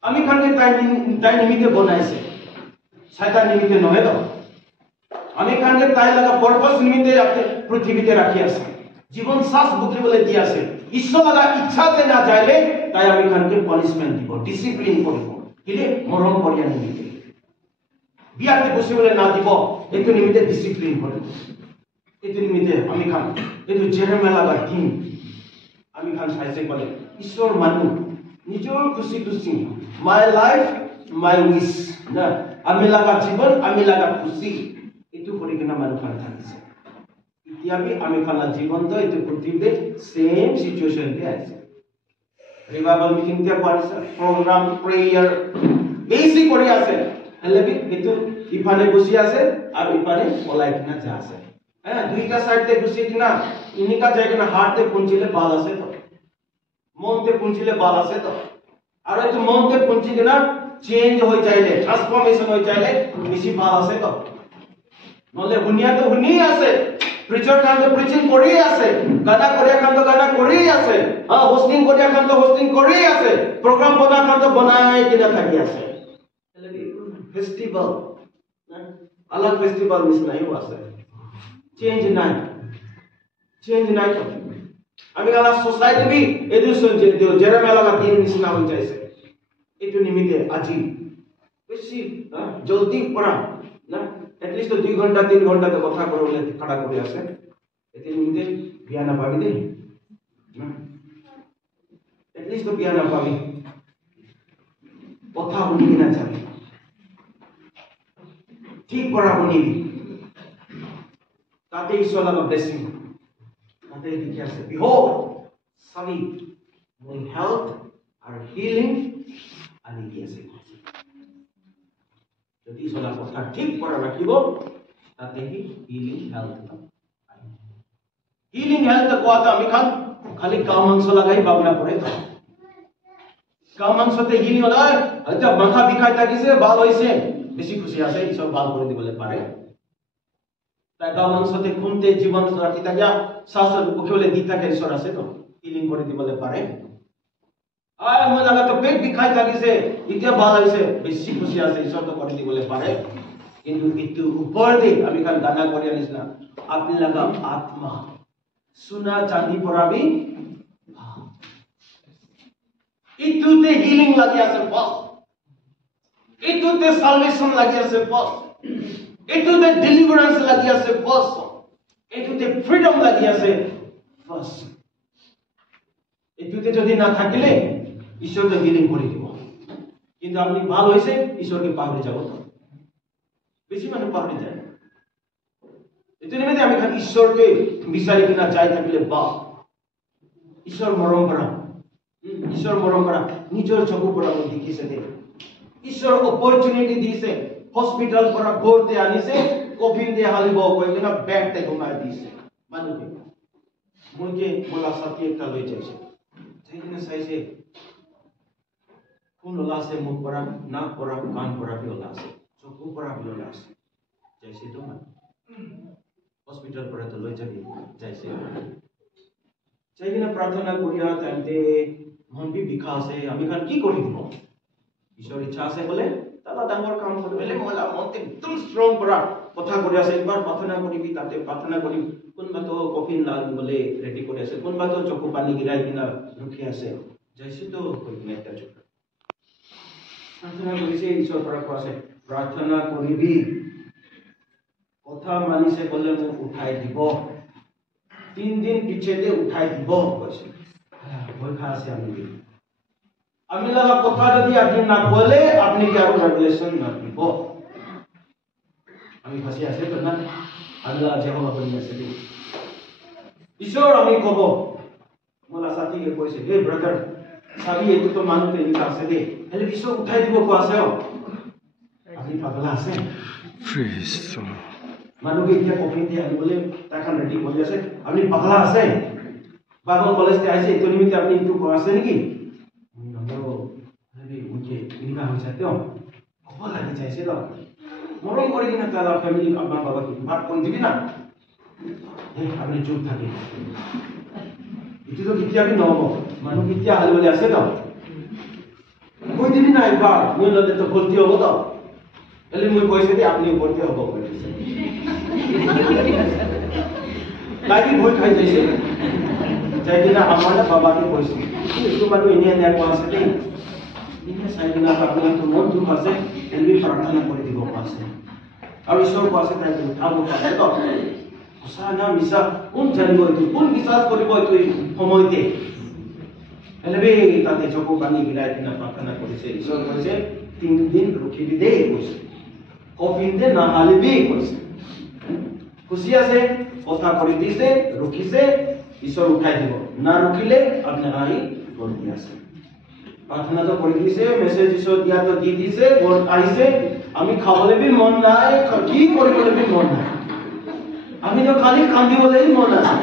আমি খানকে তাই নিমিত্তে বনাইছে শয়তান নিমিত্তে নহে তো আমি খানকে তাই লাগা পারপাস নিমিত্তে রাখতে পৃথিবীতে রাখি আছে জীবন শ্বাস বুদ্ধি বলে দিয়ে আছে ঈশ্বর লাগা ইচ্ছাতে না যাইলে তাই আমি খানকে পানিশমেন্ট দিব ডিসিপ্লিন করব কিলে মরম করিয়া নিমিত্তে বিয়াতে বসে বলে না দিব এতো নিমিত্তে ডিসিপ্লিন করব এতো নিমিত্তে আমি খান এতো জেরেমিয়া লাগা দিন আমি খান সাইছে বলে ঈশ্বর মানু নিজের খুশি খুশি মাই লাইফ মাই উইশ না আমি লাগা জীবন আমি লাগা খুশি এতো করে কিনা মানু খান থাকিছে ইতিয়াবি আমি খানা জীবন তো এতো পৃথিবীতে সেম সিচুয়েশন তে আছে রিভাইভাল মিটিং তে পারছে প্রোগ্রাম প্রেয়ার বেসিক করে আছে হলে বি এতো ইফানে বসি আছে আর ইফানে পলাই কিনা যা আছে হ্যাঁ দুইটা সাইড তে বসি কিনা ইনিকা যায় কিনা হাত তে পুঞ্চিলে বাল আছে তো মন তে পুঞ্চিলে বাল আছে তো আর এতো মন তে পুঞ্চি কিনা চেঞ্জ হই যাইলে ট্রান্সফরমেশন হই যাইলে বেশি বাল আছে তো নহলে শুনিয়াতো শুনি আছে, প্ৰিচাৰ খানটো প্ৰিচিং কৰি আছে, গানা কৰিয়া খানটো গানা কৰি আছে, হোষ্টিং কৰিয়া খানটো হোষ্টিং কৰি আছে, প্ৰগ্ৰাম বনা খানটো বনাই কিনা থাকি আছে। ফেষ্টিভেল আলাগ ফেষ্টিভেল নিচিনাইও আছে, চেঞ্জ নাই, চেঞ্জ নাই। আমি কালা সোসাইটি বি এডুকেশন জেরেমিয়া লাগা দিন নিচিনা হৈ যাইছে। এইটো নিমিতে আজি বেছি জলদি পড়া না, এটলিস্ট 2 ঘন্টা 3 ঘন্টা তো কথা করলে খাড়া করে আছে। এতে নিমিতে বিয়া না পাবি দে না, এটলিস্ট তো বিয়া না পাবি, কথা শুনি না যাবি, ঠিক পড়া শুনিবি, তাতে ঈশ্বর লাগা ব্লেসিং তাতে লিখে আছে, behold Sami will health are healing আনি দিয়েছে। যদি ঈশ্বরের কথা ঠিক করে রাখিব তাতে হি হিলিং হেলথ হিলিং হেলথ কোয়াটা আমি খালি গাও মাংস লাগাই ভাবনা পড়ে গাও মাংসতে হিলিং হয়। আচ্ছা মাথা বিষাই থাকিছে ভাল হইছে, বেশি খুশি আছে, ঈশ্বর ভাল করে দিবলে পারে। তাই গাও মাংসতে খুনতে জীবন রাখি থাকিয়া শাস্ত্র উঠে দি থাকে ঈশ্বর আছে তো হিলিং করে দিবলে পারে। আর মনে লাগা তো পেট বিষাই থাকিছে ইতিয়া ভাল হইছে, বেশি খুশি আছে, ঈশ্বর তো করে দিবলে পারে। কিন্তু একটু উপর দিয়ে আমি কাল গানা করে আনিস না, আপনি লাগা আত্মা সোনা চাঁদি পরাবি ইতুতে হিলিং লাগি আছে বস, ইতুতে সালভেশন লাগি আছে বস, ইতুতে ডেলিভারেন্স লাগি আছে বস, ইতুতে ফ্রিডম লাগি আছে বস। ইতুতে যদি না থাকিলে ঈশ্বর তো হিলিং করে দিব, কিন্তু আপনি ভাল হইছে ঈশ্বরকে পাহড়ে যাব তো বেশি মানুষ পাহড়ে যায়। এই নিমিত্তে আমি খালি ঈশ্বরকে বিচারি কিনা যাই থাকিলে বা ঈশ্বর মরম করা, ঈশ্বর মরম করা নিজের চকু পড়া দেখিছে দে, ঈশ্বর অপরচুনিটি দিছে, হসপিটাল পড়া ঘরতে আনিছে, কফিন দিয়ে হালিব কই কিনা ব্যাগতে ঘুমাই দিছে মানুষকে। মুকে বলা সাথী একটা লই যাইছে, তাই কিনা চাইছে কোন ওলা আছে, মুখ পড়া নাক পড়া কান পড়া বি ওলা আছে, চকু পড়া বি ওলা আছে, যাইছে তো মানে হসপিটাল পড়া তো লই যাবি যাইছে। চাই কিনা প্রার্থনা করিয়া তাইতে মন বি বিখা আছে, আমি খান কি করি দিব, ঈশ্বর ইচ্ছা আছে বলে তারা ডাঙর কাম করবে বলে মোলা মন একদম স্ট্রং করা কথা করে আছে। একবার প্রার্থনা করিবি, তাতে প্রার্থনা করি কোনবা তো কফিন লাল বলে রেডি করে আছে, কোনবা তো চকু পানি গিরাই কিনা রুখে আছে, যাইছে তো কই কিনা একটা চোখ প্রার্থনা করিছে, ঈশ্বর পড়া আছে প্রার্থনা করিবি, কথা মানিছে বলে মোক উঠাই দিব, 3 দিন পিছেতে উঠাই দিব কইছে। ভয় খা আছে আমি লাগা কথা যদি আপনি না বলে আপনি কি আরো রেভেলেশন না দিব, আমি ফাঁসি আছে তো না, আল্লাহ যেহোবা বলি আছে ঈশ্বর আমি কব মোলা সাথীকে কইছে, হে ব্রাদার সাবি এতো তো মানুষকে নিকা আছে দে, হেলে ঈশ্বর উঠাই দিব কো আছে, আপনি পাগলা আছে মানুষকে এতিয়া কফিন দিয়ে আনিবলে তাখান রেডি কৰি আছে, আপনি পাগলা আছে বাগল কলেজতে আইছে, এতো নিমিত্তে আপনি একটু আছে নেকি নিকা হয়েছে তো কব লাগি যাইছে তো মরম করে কিনা তারা ফ্যামিলি আপনার বাবাকে ভাত করে দিবি না, আপনি চুপ থাকি এটি তো কেতিয়া আমি নহব, মানুষ কেতিয়া হালিবলে আছে তো কই দিবি না একবার মই ললে তো ভর্তি হব তো, এলে মই কইছে যে আপনি ভর্তি হব কইছে লাগি ভয় খাই যাইছে। যাই কিনা আমার না বাবাকে কইছে একটু মানুষ এনে এনে কোয়া আছে দেই ইনে চাই কিনা আপনার তো মন দুঃখ আছে, এলবি প্রার্থনা করে দিব আছে আর ঈশ্বর পাশে তাই উঠাব পারে তো সঁচা না মিছা কোন জানিব, এইটো কোন বিশ্বাস কৰিব এইটো সময়তে, এলবি তাতে চকু পানী গিলাই কিনা প্রার্থনা করেছে, ঈশ্বর কইছে 3 দিন রখিবি দেই কইছে, কফিন দে না হালিবি কইছে, খুশি আছে কথা করে দিছে রখিছে, ঈশ্বর উঠাই দিব, না রখিলে আপনার আই বলতে আছে। প্রার্থনা তো করে দিছে, মেসেজ ঈশ্বর দিয়া তো দি দিছে, ভোট আইছে, আমি খাবলে বি মন নাই, কি করবলে বি মন নাই, আমি তো খালি কান্দিবলেই মন আছে।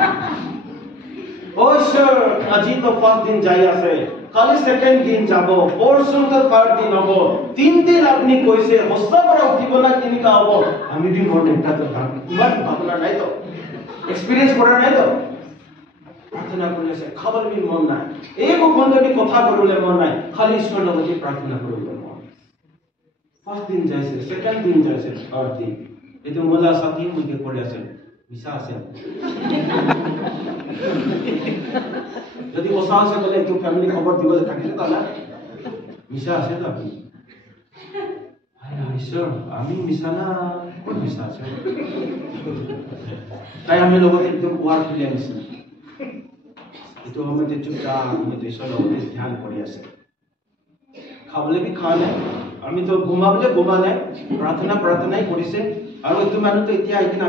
ও ঈশ্বর আজি তো ফার্স্ট দিন যাই আছে, কালি সেকেন্ড দিন যাব, পরশু তো থার্ড দিন হব, 3 দিন আপনি কইছে হস্তা করে উঠিব না কেনিকা হব, আমি বি মন একটা তো ভাবি ইমান ভাবনা নাই তো এক্সপিরিয়েন্স করা নাই তো প্রার্থনা করে আছে খাবার বি মন নাই এক ঘন্টা বি কথা করলে মন নাই খালি ঈশ্বর লগতে প্রার্থনা করলে মন ফার্স্ট দিন যাইছে সেকেন্ড দিন যাইছে থার্ড দিন এতে মজা সাথী মুকে করে আছে মিশা আছে যদি ওসা আছে বলে একটু ফ্যামিলি খবর দিব থাকিলে তাহলে মিশা আছে তো আপনি ঈশ্বর আমি মিশা না কোন মিশা আছে তাই আমি লগতে একদম ওয়ার ফিলে আনিছি itu hame te chupchaap hame te ishor লগতে ধ্যান কৰি আছে খাবলে বি খালে আমি তো ঘুমাবলে ঘুমালে প্ৰাৰ্থনাই কৰিছে আৰু এটো মানুহ তো এতিয়া আইকিন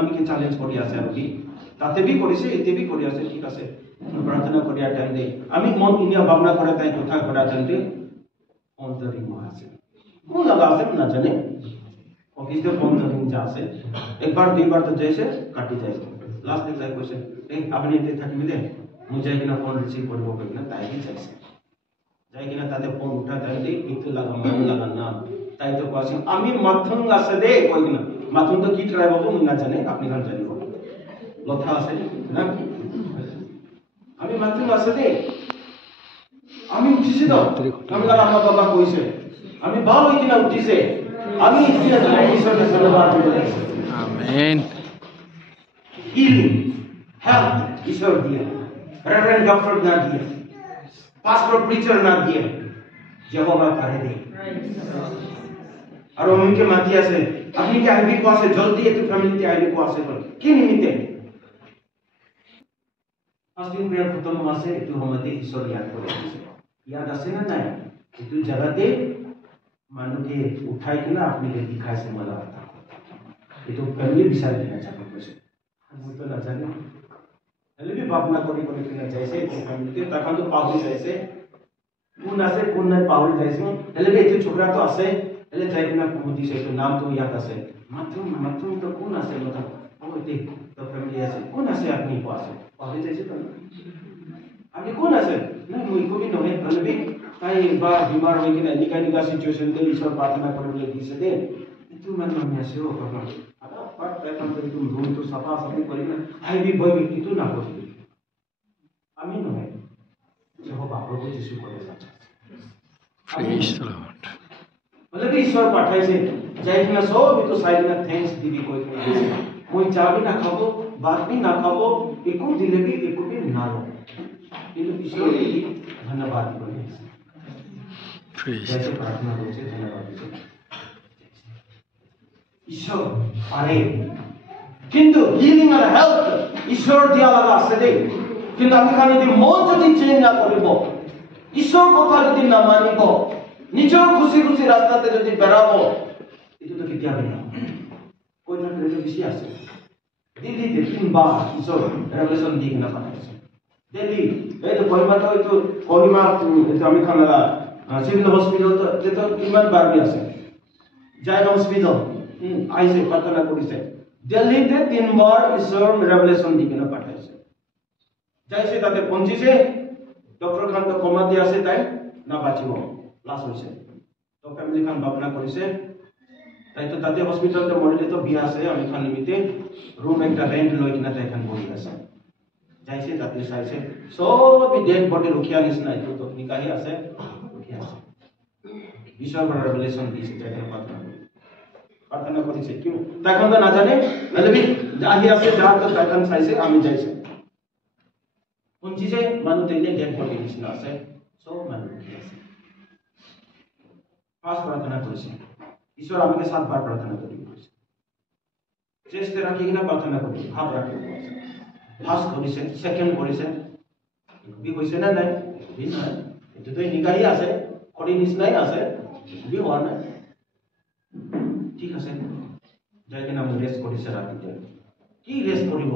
আমি কি চ্যালেঞ্জ কৰি আছে আৰু কি তাতে বি কৰিছে এতে বি কৰি আছে ঠিক আছে প্ৰাৰ্থনা কৰি টাইম দে আমি মন ইনিয়া ভাবনা কৰে তাই কথা কৰা জানতে অন্তরিং আছে কোন লাগা আছে না জানে অফিস তে ফোন দিন যা আছে একবার দুইবার তো জেসে কাটি যায় লাস্ট দিন যাই কইছে এই আপনি এতে থাকিলে मुझे जाइकिना फोन रिसीव करबो कइना ताई भी जाइसे जाइकिना ताते फोन उठा ताई इतो लगा मन लगा ना ताई तो पासी आमी माथुंग आसे दे कइना माथुंग तो की ट्राई बबो मुना जाने আপনি গান জানিব লথা আছে না আমি মাথুंग आसे दे আমি উঠিছি তো আমি লাগা আমার বাবা কইছে আমি ভালো হইকিনা উঠিছে আমি ইতিয়া জানি ঈশ্বরের ধন্যবাদ দিব আমেন হিলিং হেলথ ঈশ্বর দিয়া रेवरेंड डॉक्टर ना दिए पास्टर प्रीचर ना दिए यहोवा करे दे और उनके मातिया से अपनी के आईबी को से जल्दी एक फैमिली के आईबी को से की निमित्ते फास्टिंग प्रेयर खत्म हुआ से तो हमते ईश्वर याद करे याद आसे ना नहीं तो जगते मानो के उठाई के ना अपने के दिखाई से मला आता ये तो फैमिली विचार देना चाहते हैं हम तो ना जाने हेले भी भावना कोनी कोनी किना जैसे फैमिली तखन तो पाहुल जैसे कोन आसे कोन नै पाहुल जैसे हेले भी एतो छोकरा तो आसे हेले जाइकिना पुमुदी से तो नाम तो याद आसे माथुम तो कोन आसे मतलब ओ एते तो फैमिली आसे कोन आसे अपनी को आसे पाहुल जैसे तो अपनी कोन आसे नै मुई को भी नहे हेले भी ताई बा बीमार होई किना निका सिचुएशन दे ईश्वर प्रार्थना करले दिसे दे तू मन में आसे ओ बाबा पर प्रयत्न करी तुम रूम तो सफा सफाई करी ना आई भी बय कितु ना हो आमीन है यहोवा प्रभु यीशु को दे प्रेज द लॉर्ड मतलब ईश्वर पाठाई से जाइकिना सब तो साइडना थैंक्स दिबी कोई कोई चा भी ना खाबो बात भी ना खाबो एको दिले भी एको भी ना लो কিন্তু ईश्वर की धन्यवाद बोले प्रेज जैसे प्रार्थना होचे धन्यवाद दिसे ঈশ্বর পারে কিন্তু হিলিং আর হেলথ ঈশ্বর দিয়া লাগা আছে দে কিন্তু আমি খালি যদি মন যদি চেঞ্জ না করিব ঈশ্বর কথা যদি না মানিব নিজের খুশি খুশি রাস্তাতে যদি বেরাবো এটা তো কেতিয়া হবে না কোন না কোন বেশি আছে দিল্লিতে 3 বার ঈশ্বর রেভেলেশন দিয়ে না পাঠাইছে দিল্লি এই তো কহিমা তো কহিমা তো আমি খানা সিভিল হসপিটাল তো যে তো কিমান বার বি আছে জায়ন হসপিটাল আইসে প্রার্থনা করিছে দিল্লিতে 3 বার ঈশ্বর রেভেলেশন দিয়ে না পাঠাইছে যাইছে তাতে পৌঁছিছে ডক্টর খান তো কমা দিয়ে আছে তাই না বাঁচিব লাশ হইছে তো ফ্যামিলি খান ভাবনা করিছে তাই তো তাতে হসপিটালতে মরিলে তো বিয়া আছে আমি খান নিমিতে রুম একটা রেন্ট লই কিনা তাই খান বহি আছে যাইছে তাতে চাইছে সব ডেড বডি রুখিয়া নিচিনা এইটো তো নিকাহি আছে রুখিয়া আছে ঈশ্বর রেভেলেশন দিছে তাই প্রার্থনা করিছে কি তখন তো না জানে বলবি আহি আছে যা তো তখন চাইছে আমি যাইছে কোন চিজে মানু তেলে ডেড বডি নিচিনা আছে সব মানু আছে ফার্স্ট প্রার্থনা করিছে ঈশ্বর আমাকে 7 বার প্রার্থনা করি কইছে চেষ্টা রাখি কিনা প্রার্থনা করি ভাব রাখি ফার্স্ট করিছে সেকেন্ড করিছে বি কইছে না নাই বি না এটা তো নিকাহি আছে করি নিচিনাই আছে বি হওয়া না ঠিক আছে যাই কিনা মই রেস্ট করিছে রাতিতে কি রেস্ট করিব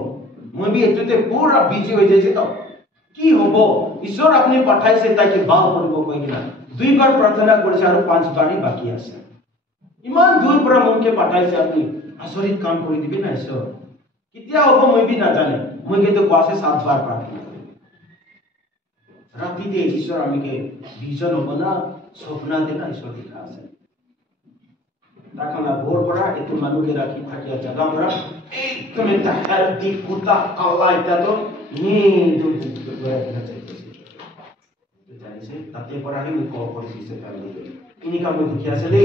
মই বি এতুতে পুরা বিজি হই যাইছে তো কি হবো ঈশ্বর আপনি পাঠাইছে তাকে ভাল করিব কই কিনা দুইবার প্রার্থনা করিছে আর 5 বারই বাকি আছে ইমান দূর পৰা মনকে পাঠাইছে আপনি আচৰিত কাম কৰি দিবি না ঈশ্বর কিতিয়া হব মই বি না জানে মই কিন্তু কোয়াছে 7 বার প্রার্থনা করি রাতিতে ঈশ্বর আমাকে ভিজন হব না স্বপ্ন দেনা ঈশ্বর দেখা আছে তাখানা ভোর পড়া একটু মানুষকে রাখি থাকিয়া জায়গা পড়া একদম একটা হেলদি কুতা কালা এটা তো নিয়ে জানিছে তাতে পড়া হি ক করে দিছে তার ইনি কাম দেখি আসলে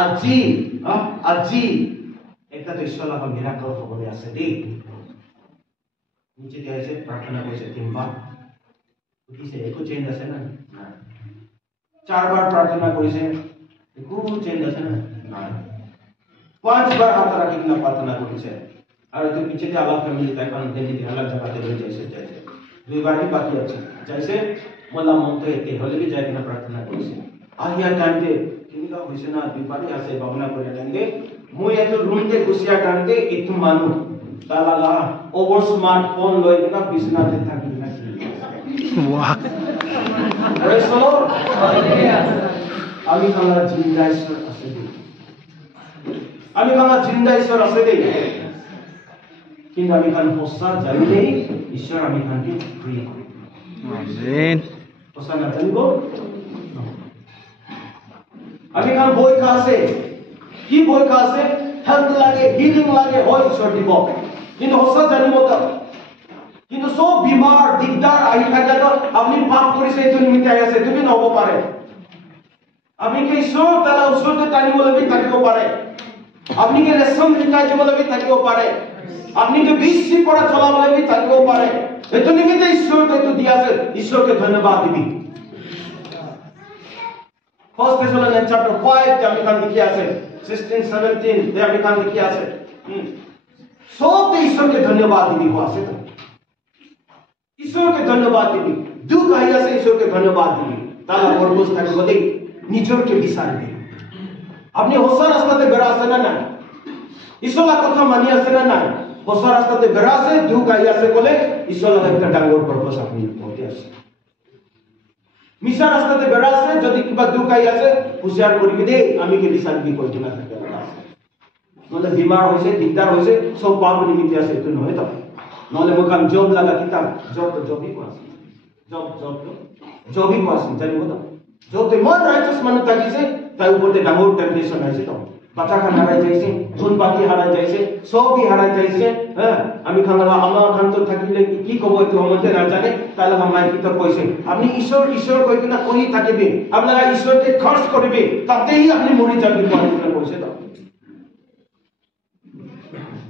আজি একটা তো ঈশ্বর লাগা মিরাকল হবলে আছে দেই নিচে দিয়ে আছে প্রার্থনা করেছে তিনবার বুঝিছে একো চেঞ্জ আছে না না চারবার প্রার্থনা করেছে একো চেঞ্জ আছে না না পাঁচবার হাত রাখি কিনা প্রার্থনা করেছে আর তো পিছে দিয়ে আলাদা ফ্যামিলি এখন দিল্লি আলাদা জায়গাতে রয়ে যাইছে যাইছে দুইবারই বাকি আছে যাইছে মোলা মন তো এতে হলে भी যায় কিনা প্রার্থনা করেছে আহিয়া টাইমে কিনকা হইছে না দুইবারই আছে ভাবনা করে নেনগে মুই এত রুমতে খুশিয়া টানতে একটু মানু তালা ওভার স্মার্টফোন লই কিনা বিছনাতে থাকি না বাহ প্রেজ দ্য লর্ড আমি কালা জিন্দা ঈশ্বর আছে আমি কালা জিন্দা ঈশ্বর আছে দে কিন্তু আমি কাল হোসা জানিলে ঈশ্বর আমি কালকে ফ্রি করি আমেন হোসা না জানিব আমি কাল বই কাছে কি বই কাছে হেলথ লাগে হিলিং লাগে হয় ঈশ্বর দিব কিন্তু হোসা জানিব তো কিন্তু সব বিমার দিগদার আহি থাকে তো আপনি পাপ করেছে এই নিমিত্তে আছে তুমি নব পারে আপনি কি ঈশ্বর তারা ঈশ্বরকে টানিব লাগি থাকিব পারে আপনি কি রেশম লিখাই দিব লাগি থাকিব পারে আপনি কি বিশ্ব পড়া চলাব লাগি থাকিব পারে এই নিমিত্তে ঈশ্বরকে তো দিয়াছে ঈশ্বরকে ধন্যবাদ দিবি First Thessalonians chapter 5 তে আমি কান দেখি আছে 16 17 তে আমি কান দেখি আছে সব ঈশ্বরকে ধন্যবাদ দিবি আছে তো ঈশ্বরকে ধন্যবাদ দিবি দুঃখ আই আছে ঈশ্বরকে ধন্যবাদ দিবি তাহলে পরবশ থাকবে দেই নিজরকে বিচারবে আপনি হোসা রাস্তাতে বেরাছে না না ঈশ্বরের কথা মানি আছে না না হোসা রাস্তাতে বেরাছে দুঃখ আই আছে বলে ঈশ্বরের একটা ডাঙর পরবশ আপনি করতে আছে মিশা রাস্তাতে বেরাছে যদি কিবা দুঃখ আই আছে হুঁশিয়ার করিবি দে আমি কি বিচারবি কইতে না থাকে মানে বিমার হইছে দিগদার হইছে সব পাপ নিমিত্তে আছে তো নয় তো নহলে মোকাম জব লাগা কিতাব জব তো জবই পাস জবই পাস জানিব তো জব তো মন রাইটাস মানুষ থাকিছে তাই উপরতে ডাঙর টেম্পটেশন আছে তো বাচ্চা খান হারাই যাইছে ধন পাখি হারাই যাইছে সবই হারাই যাইছে হ্যাঁ আমি খানালা আমার খান তো থাকিলে কি কব একটু আমাদের না জানে তাহলে আমার কি তো কইছে আপনি ঈশ্বর কই কিনা কই থাকিবে আপনারা ঈশ্বরকে খরচ করিবে তাতেই আপনি মরে যাবেন পড়াশোনা কইছে তো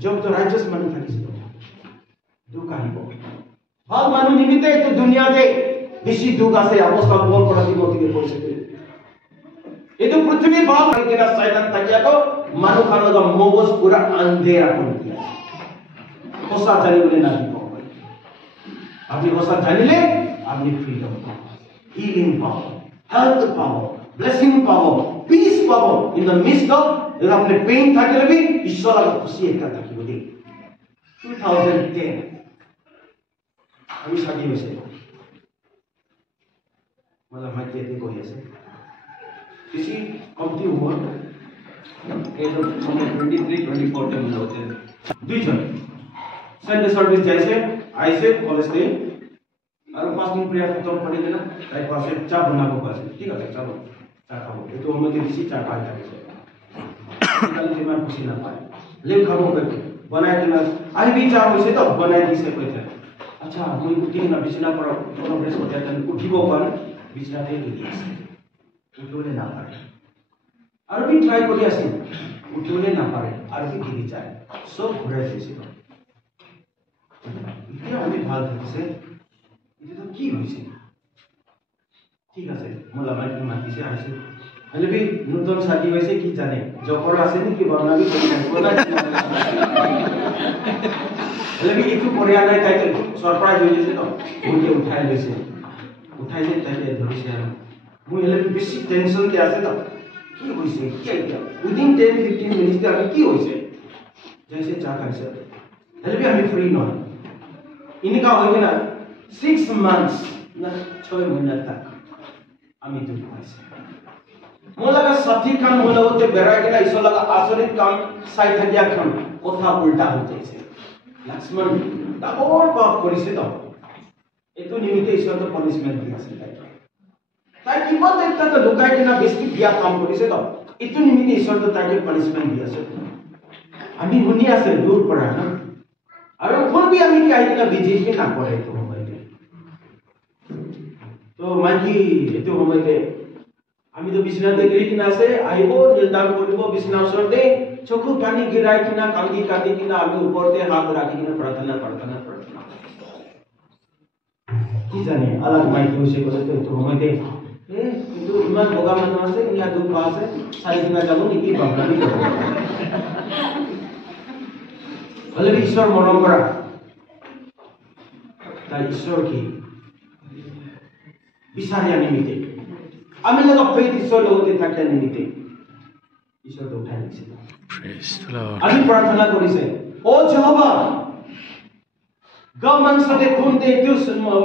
জব তো রাইটাস মানুষ থাকিছে দুঃখ আহিব ভাল মানুহ নিমিত্তে তো দুনিয়াতে বেশি দুঃখ আছে অবস্থা বল করা দিকে কৈছে এইটো পৃথিৱী ভাল কিনা শয়তান থাকিয়া তো মানুহ কাৰণৰ মগজ পুৰা আন্ধেৰা কৰি দিয়া হোসা জানিবলৈ নাহিব আপনি হোসা জানিলে আপনি ফ্রিডম পাব হিলিং পাব হেলথ পাব ব্লেসিং পাব পিস পাব ইন দ্য মিডস্ট অফ যদি আপনি পেইন থাকিলে বি ঈশ্বৰ আৰু খুশি একা থাকিব দেই 2010 আমি সাজি হয়েছে मतलब माइक ये कोई ऐसे किसी कम्पनी हुआ ये तो हमने 23 24 टाइम में होते हैं दूसरा संडे सर्विस जैसे ऐसे कॉलेज से और फास्टिंग प्रेयर खत्म पड़ी देना राइट पास से चा बना को पास ठीक है चलो चा खाओ ये तो हम किसी चा खा जाते हैं कल से मैं खुशी ना पाए ले खाओ करके बनाए कि ना आज भी चा मुझे तो बनाए दी से कोई थे अच्छा मुझे उठी ना बिछना पड़ा थोड़ा ब्रेस हो जाता है उठी वो पर बिछना दे दिया उठोले ना पारे और भी ट्राई कर लिया सी उठोले ना पारे और भी गिरी जाए सब घुरे जैसे ये हमें ভাল থাকছে এটা তো কি হইছে ঠিক আছে মোলা মাইক মাতিছে আছে হলে भी নতুন শাদি হইছে কি জানে জকর আছে নি কি বর্ণাবি কোনা হলে भी একটু পরে আনাই তাইতে সারপ্রাইজ হইছে তো উঠে উঠাই লইছে উঠাই যে তাইতে ধরিছে আর মুই হলে বেশি টেনশন কে আছে তো কি হইছে কি আইডিয়া উইদিন 10 15 মিনিটে আমি কি হইছে जैसे चा खाইছে হলে भी আমি ফ্রি নয় इनका हो ना 6 months ना 6 महीना तक আমি দুঃখ পাইছি মোলাga সাথী কাম হলো হতে বেড়া গেলা ইসো লাগা আসরিত কাম সাই থাকিয়া কাম কথা উল্টা হইতেছে লক্ষ্মণ দাবর পাপ করিছে তো এতো নিমিতে ঈশ্বর তো পানিশমেন্ট দিয়েছে তাই কি বলতে একটা তো লুকাই কিনা বেশি বিয়া কাম করিছে তো এইটো নিমিত্তে ঈশ্বৰটো তাকে পানিশমেণ্ট দি আছে আমি শুনি আছে দূৰ পৰা না আৰু কোনবি আমি কি আহি কিনা বিজেপি নকৰে এইটো সময়তে তো মাইকি এইটো সময়তে আমি তো বিছনাতে গিৰি কিনা আছে আহিব নিৰ্দান কৰিব বিছনা ওচৰতে চকু পানী গিৰাই কিনা কান্দি কান্দি কিনা আমি ওপৰতে হাত ৰাখি কিনা প্ৰাৰ্থনা কি জানে আলাগ মাইকি হৈছে কৈছে এইটো সময়তে কিন্তু ইমান বগা মানুহ আছে ইয়াত দুখ পা আছে চাই কিনা যাব নেকি বাবলামি কৰিব হলে ঈশ্বৰ মৰম কৰা তাই ঈশ্বৰ কি বিচাৰি নিমিত্তে আমি লগা ফেইথ ঈশ্বৰ লগতে থাকে নিমিত্তে ঈশ্বৰটো উঠাই দিছিল আমি প্ৰাৰ্থনা কৰিছে ও যহোৱা গম মানসতে খুনতে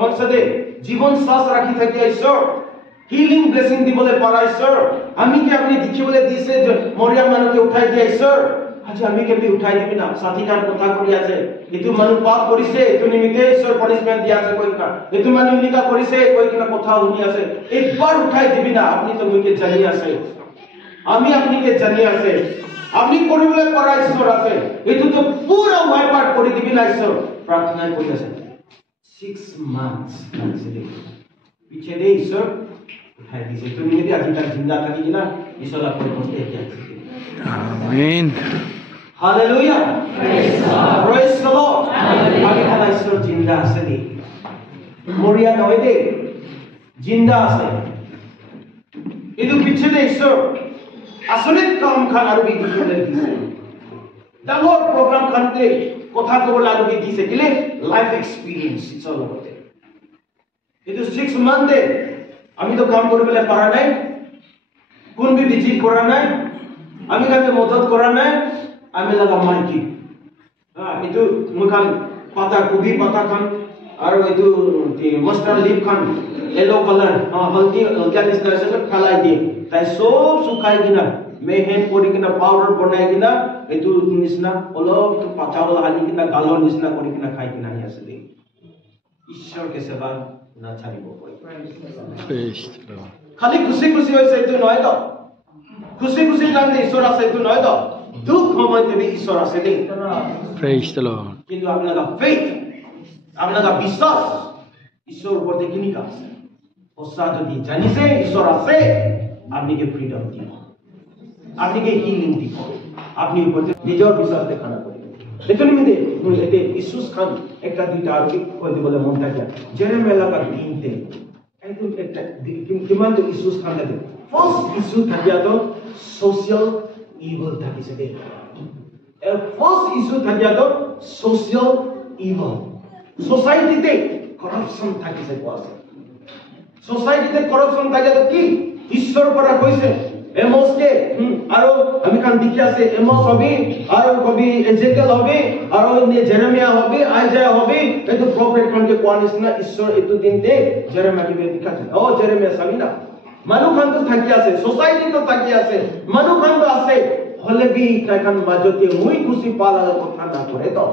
মানসতে জীবন শ্বাস ৰাখি থাকে ঈশ্বৰ হিলিং ব্লেসিং দিবলে পাৰা ঈশ্বৰ আমি কি আপুনি দেখিবলৈ দিছে যে মৰিয়া মানুহকে উঠাই দিয়া ঈশ্বৰ আজি আমি কেবি উঠাই দিবি না সাথীকাৰ কথা কৰি আছে এটো মানুহ পাপ কৰিছে এটো নিমিত্তে ঈশ্বৰ পানিশমেণ্ট দিয়া আছে কৈ কা এটো মানুহ নিকা কৰিছে কৈ কিনা কথা শুনি আছে একবাৰ উঠাই দিবি না আপুনি তো মইকে জানি আছে আমি আপুনিকে জানি আছে আপনি কৰিবলৈ পাৰা ঈশ্বৰ আছে এটো তো পুৰা ওয়াইপ আউট কৰি দিবি না ঈশ্বৰ প্ৰাৰ্থনা কৰি আছে 6 months লাগছে পিছে দে ঈশ্বৰ উঠাই দিছে তো নিমিত্তে আজি তাক জিন্দা থাকি কিনা ঈশ্বৰ আপুনি কষ্ট দিয়া আছে আমেন Hallelujah. Praise the Lord. আমি খালা ঈশ্বর জিন্দা আছে দি মরিয়া নয় দে জিন্দা আছে এদু পিছে দে ঈশ্বর আসলে কাম খান আর বি দিছে ডাঙৰ প্ৰোগ্ৰাম খানতে কথা কবল আৰ বি দিছে কিলে লাইফ এক্সপেৰিয়েন্স ঈশ্বৰ লগতে এদু 6 মান্থ আমি তো কাম কৰিবলে পাৰা নাই কোন বি বিজি কৰা নাই আমি কাকে মদত কৰা নাই আমি লাগা মাইকি এটো মুখান পাতা কবি পাতা খান আর এটো মাস্টার লিভ খান येलो कलर हल्दी क्या निस्ना से खालाई দিয়ে তাই সব শুকাই কিনা মেহেন কৰি কিনা পাউডাৰ বনাই কিনা এটো নিস্না অলপ পাচাওল হালি কিনা গালৰ নিস্না কৰি কিনা খাই কিনা হি আছে দে ঈশ্বৰকে সেৱা না ছাড়িব কই খালি খুশি খুশি হৈছে এটো নহয় তো খুশি খুশি কান্দে ঈশ্বৰ আছে এটো নহয় তো দুঃখ সময়তে বি ঈশ্বৰ আছে দে প্রেজ দ্য লর্ড কিন্তু আপনার ফেথ আপনার বিশ্বাস ঈশ্বর উপর থেকে নিকা আছে ওসা যদি জানিছে ঈশ্বর আছে আপনি কে ফ্রিডম দিব আপনি কে হিলিং দিব আপনি উপর নিজের বিশ্বাস দেখানা করি এতো নিমিতে এতে ইসুস খান একটা দুইটা আর কি কই দিবলে মন থাকে জেরেমিয়া কা দিনতে একদম একটা কিমান তো ইসুস খান লাগে ফার্স্ট ইস্যু থাকিয়া তো সোশ্যাল ইভিল থাকিছে দে ফার্স্ট ইস্যু থাকিয়া তো সোশ্যাল ইভিল সোসাইটিতে করাপশন থাকিছে কোয়াছে সোসাইটিতে করাপশন থাকে তো কি ঈশ্বর পৰা কইছে এমোসকে আর আমি কান দেখি আছে এমোস হবে আর কবি এজেকেল হবে আর জেরেমিয়া হবে আইজায়া হবে এতো প্রফেট কানকে কোয়ানিস না ঈশ্বর এতো দিন দে জেরেমিয়া কে দেখাছে ও জেরেমিয়া সামিনা মানুহ খান তো থাকি আছে সোসাইটি তো থাকি আছে মানুহ খান তো আছে হলে বি তাইখান মাজতে মুই খুশি পালার কথা না করে তো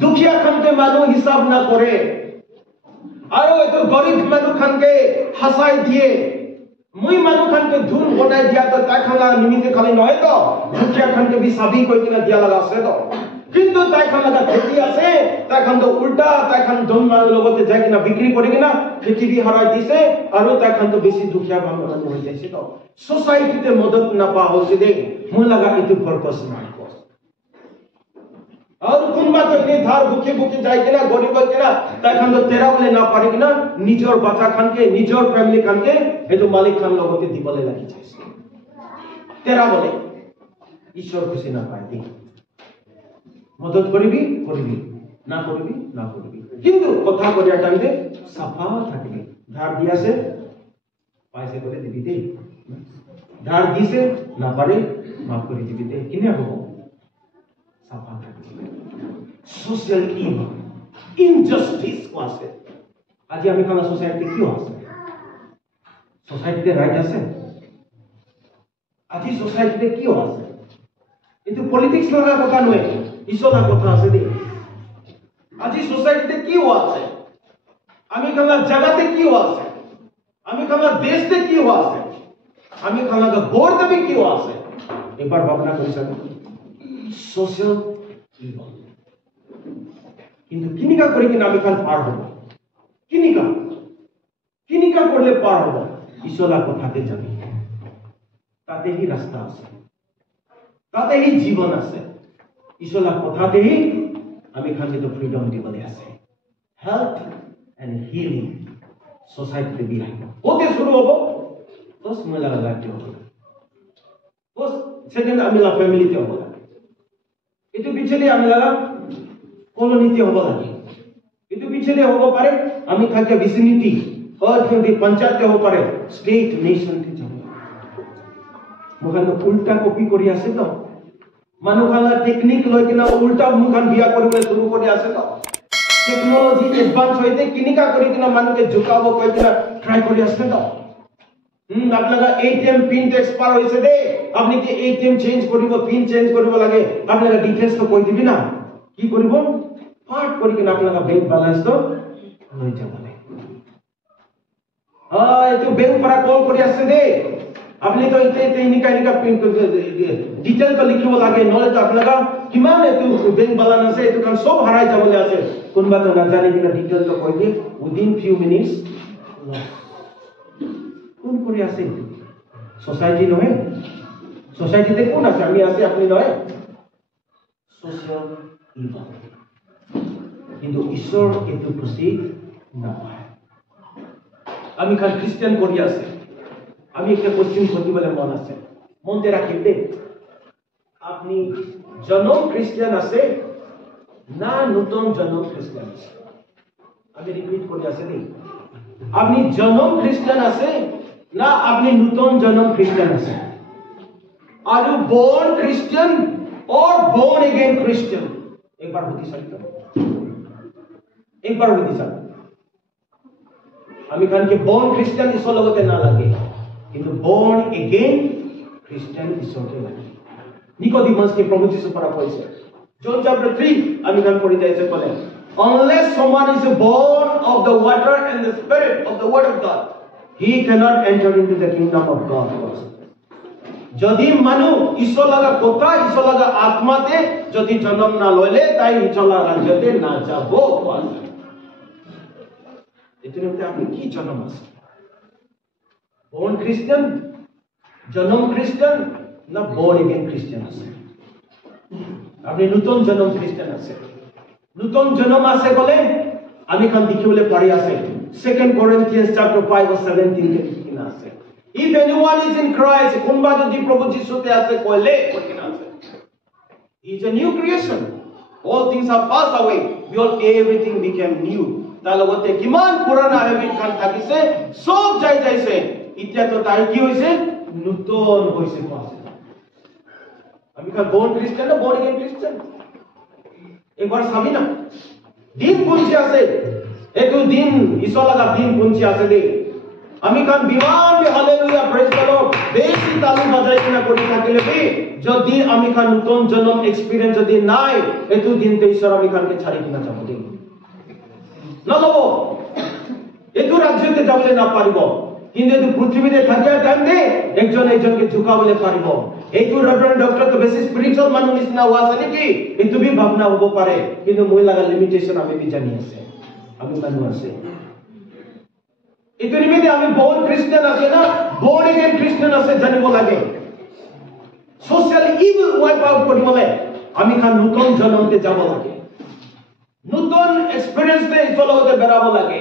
দুখিয়া খানকে মানুষ হিসাব না করে আর এত গরিব মানুষ খানকে হাসাই দিয়ে মুই মানুষ খানকে ধুম বনাই দিয়া তো তাইখানা নিমিতে খালি নয় তো দুখিয়া খানকে বি সাবি কই কিনা দিয়া লাগা আছে তো কিন্তু তাইখান লাগা খেতি আছে তাইখান তো উল্টা তাইখান ধন মানুষ লগতে যাই কিনা বিক্রি করে কিনা খেতি বি হারাই দিছে আর তাইখান তো বেশি দুখিয়া মানুষ হয়ে যাইছে তো সোসাইটিতে মদত না পা হচ্ছে দে মুই লাগা এত পারপাস নাই और कुन बात इने धार भूखे भूखे जाय किना गरीब किना ताखान तो तेरा बोले ना पारे किना निजर बाचा खान के निजर फैमिली खान के ए तो मालिक खान लगते दिबले लागि जाइस तेरा बोले ईश्वर खुशी ना पाए दी मदद करिबी करिबी ना करिबी ना करिबी किंतु কথা করিয়া টাইমে সাফা থাকিবি ধার দিয়াছে পয়সা করে দিবি দে ধার দিছে না পারে মাফ করে দিবি দে কিনে হবো সাফা থাকিবি সোশ্যাল ইভিল ইনজাস্টিস আছে আজি আমি কোন সোসাইটি কি আছে সোসাইটিতে রাইট আছে আজি সোসাইটিতে কি আছে কিন্তু পলিটিক্স লগা কথা নয় ঈশ্বরের কথা আছে দে আজি সোসাইটিতে কি আছে আমি কোন জায়গাতে কি আছে আমি কোন দেশতে কি আছে আমি খান লাগা ঘোর দাবি কিয় আছে একবার ভাবনা কৰি চাব সোশ্যাল ইভল কিন্তু কিনিকা কৰি কিনা আমি খান পাৰ হ'ব কিনিকা করলে পার হব ঈশ্বলা কথাতে যাবি তাতেই রাস্তা আছে তাতেই জীবন আছে ঈশ্বলা কথাতেই আমি খানিত ফ্রিডম দিবলে আছে হেলথ এন্ড হিলিং সোসাইটিতে দি আহিব কোতে শুরু হব বস মহিলা লাগতে হব বস সেকেন্ড আমি লা ফ্যামিলিতে হব এটু পিছলে আমি লাগা কলোনিতে হব লাগে এটু পিছলে হব পারে আমি থাকে ভিসিনিটি অর্থনৈতিক পঞ্চায়েতে হব পারে স্টেট নেশন তে যাব মুখান উল্টা কপি কৰি আছে তো মানুখালা টেকনিক লৈ কিনা উল্টা মুখান বিয়া কৰিবলৈ শুৰু কৰি আছে তো টেকনোলজি এডভান্স হইতে কিনিকা কৰি কিনা মানুহে ঝুকাব কৈ কিনা ট্ৰাই কৰি আছে তো আপনারা এটিএম পিন এক্সপায়ার হইছে দে আপনি কি এটিএম চেঞ্জ করিব পিন চেঞ্জ করিব লাগে আপনারা ডিটেইলস তো কই দিবি না কি করিব পার্ট করি কিনা আপনারা ব্যাংক ব্যালেন্স তো লই যাব লাগে এতো ব্যাংক para কল কৰি আছে দে আপনি তো এতে নিকা পিন ডিটেইল তো লিখিব লাগে নহলে তো আপনারা কিমান এতো ব্যাংক ব্যালেন্স আছে এতো কাম সব হারাই যাবলে আছে কোনবা তো না জানি কিনা ডিটেইল তো কই দি উইদিন ফিউ মিনিটস কোন করে আছে সোসাইটি নয় সোসাইটিতে কোন আছে আমি আছি আপনি নয় সোশ্যাল ইভল কিন্তু ঈশ্বর কিন্তু খুশি না হয় আমি খান খ্রিস্টান করি আছে আমি একটা কোশ্চেন করতে বলে মন আছে মনতে রাখি দে আপনি জনম খ্রিস্টান আছে না নতুন জনম খ্রিস্টান আছে আমি রিপিট করি আছে নেই আপনি জনম খ্রিস্টান আছে না আপনি নতুন জন্ম খ্রিস্টান আছে আর you born Christian or born again Christian एक बार होती सकता एक बार होती सकता আমি খান কে born Christian ঈশ্বর লগতে না লাগে কিন্তু born again Christian ঈশ্বরকে লাগে নিকোডিমাস কে প্রভু যিশু পড়া কইছে জন চ্যাপ্টার 3 আমি খান পড়ি যাইছে বলে unless someone is born of the water and the spirit of the word of God he cannot enter into the kingdom of God যদি মানুষ ঈশ্বর লাগা কথা ঈশ্বর লাগা আত্মাতে যদি জন্ম না লইলে তাই ঈশ্বর রাজ্যতে না যাব এতে আপনি কি জন্ম আছে born Christian জন্ম খ্রিস্টান না born again Christian আছে আপনি নতুন জন্ম খ্রিস্টান আছে নতুন জন্ম আছে বলে আমি কান দেখিবলে পারি আছে 2 Corinthians chapter 5 verse 17 তে কিনা আছে if anyone is in Christ কোনবা যদি প্রভু যিশুতে আছে কইলে কিনা আছে he is a new creation all things have passed away behold everything became new তা লগতে কিমান পুরানা হ্যাবিট খান থাকিছে সব যাই যাইছে ইতিয়া তো তাই কি হইছে নতুন হইছে পাছে আমি কান born Christian না born again Christian একবার সাবি না দিন কোনছি আছে এতো দিন ঈশ্বর লাগা দিন কোনছি আছে দে আমি কান বিমান মে হালেলুয়া প্রেজ দ্য লর্ড বেশি তালি বাজাই কিনা করি থাকিলে বি যদি আমি কান নতুন জন্ম এক্সপেরিয়েন্স যদি নাই এতো দিন তে ঈশ্বর আমি কানকে ছাড়ি কিনা যাব দে না লব এতো রাজ্যতে যাবলে না পারিব কিন্তু এতো পৃথিবীতে থাকা টাইম দে একজনকে ঝুকাবলে পারিব এইটো রেভারেন্ড ডক্টর তো বেশি স্পিরিচুয়াল মানুষ নিচিনা আছে নাকি কিন্তু বি ভাবনা হব পারে কিন্তু মই লাগা লিমিটেশন আমি বি জানি আছে আমি মানুষ আছে এটো নিমিতে আমি born Christian আছে না born again Christian আছে জানিব লাগে সোশ্যাল ইভিল ওয়াইপ আউট করিবলে আমি খান নতুন জন্মতে যাব লাগে নতুন এক্সপেরিয়েন্সতে ইতলতে বেরাব লাগে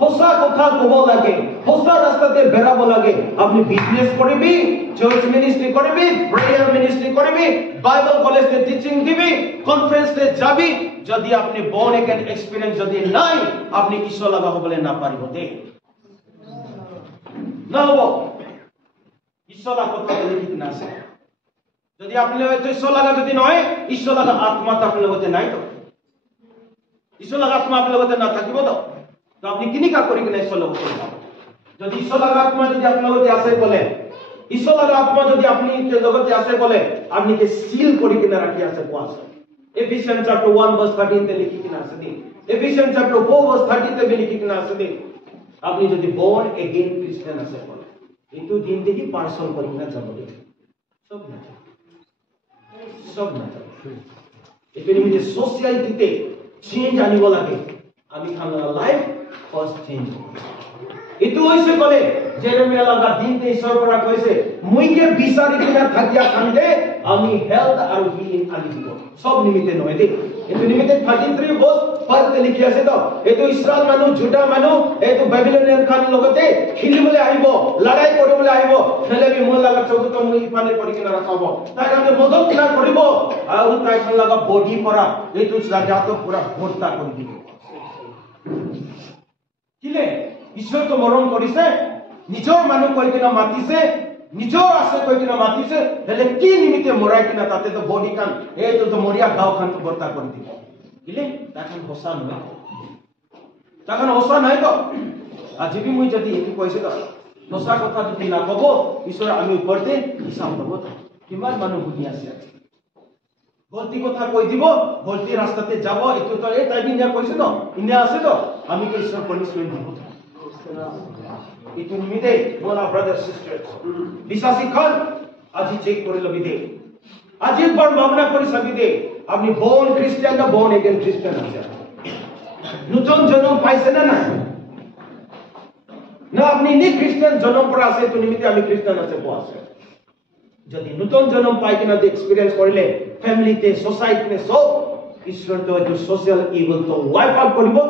হোসা কথা কব লাগে হোসা রাস্তাতে বেরাব লাগে আপনি বিজনেস করবি চার্চ মিনিস্ট্রি করবি প্রেয়ার মিনিস্ট্রি করবি বাইবেল কলেজে টিচিং দিবি কনফারেন্সে যাবি যদি আপনি born again এক্সপেরিয়েন্স যদি নাই আপনি ঈশ্বর লাগা হবলে না পারিব দে না হব ঈশ্বর লাগা কথা বলে ঠিক না আছে যদি আপনি হয়তো ঈশ্বর লাগা যদি নয় ঈশ্বর লাগা আত্মা তো আপনার লগতে নাই তো ঈশ্বর লাগা আত্মা আপনার লগতে না থাকিব তো তো আপনি কিনিকা করি কিনা ঈশ্বর লগ করব যদি ঈশ্বর লাগা আত্মা যদি আপনার লগতে আছে বলে ঈশ্বর লাগা আত্মা যদি আপনি কে লগতে আছে বলে আপনি কে সিল করি কিনা রাখি আছে কোয়াস এফিসিয়ান্স চ্যাপ্টার 1 ভার্স 13 তে লিখি কিনা আছে দিন এফিসিয়ান্স চ্যাপ্টার 4 ভার্স 30 তে লিখি কিনা আছে দিন আপনি যদি born again Christian আছে বলে এইটো দিন দেখি পাৰ্চল কৰি কিনে যাব দে সব নাযাব এইটো নিমিত্তে ছ'চিয়েটিতে চেঞ্জ আনিব লাগে আমি খান লাইফ ফাৰ্ষ্ট চেঞ্জ এইটো হৈছে ক'লে জেৰেমিয়া লগা দিনতে ঈশ্বৰৰ পৰা কৈছে মইকে বিচাৰি কিনে থাকিয়া খান্দে আমি হেল্থ আৰু হিলিং আনি দিব সব নিমিত্তে নহয় দেই এইটো নিমিত্তে 33 বছ পাঁচতে লিখি আছে তো এইটো ইছৰাইল মানুহ জুডা মানুহ এইটো বেবিলনিয়ান খান লগতে খেলিবলৈ আহিব লড়াই কৰিবলৈ আহিব খেলেবি মোৰ লগা চকুত মই ইফালে কৰি কিনে ৰাখাব তাই কাৰণে মদত কিনা কৰিব আৰু তাই খান লগা বডি পৰা এইটো জাগাটো পুৰা ভৰ্তা কৰি দিব কিলে ঈশ্বৰটো মৰম কৰিছে নিজৰ মানুহ কৈ কিনে মাতিছে নিজৰ আছে কৈ কিনে মাতিছে হেলে কি নিমিত্তে মৰাই কিনে তাতে তো বডি কান এইটো তো মৰিয়া গাঁও খানটো ভৰ্তা কৰি দিব কিলে তাখন হোসা নহয় তাখন হোসা নাই তো আজি বি মই যদি এইটো কৈছে তো হোসা কথা যদি না কব ঈশ্বৰ আমি ওপৰতে হিচাপ ল'ব কিমান মানুহ বুনি আছে গলতি কথা কৈ দিব গলতি ৰাস্তাতে যাব এইটো তো এই টাইমিং ইয়া কৈছে তো ইনে আছে তো আমি কি ঈশ্বৰ পনিশমেন্ট দিব itu nimite mola brothers sisters bisasi khan aji check kore lobi de aji bar mamna kori sabi de apni born christian na born again christian ase nuton jonom paise na na apni ni christian jonom pora ase to nimite ami christian ase ko ase jodi nuton jonom pai kina de experience korile family te society ne sob ishwar to etu social evil to wipe out koribo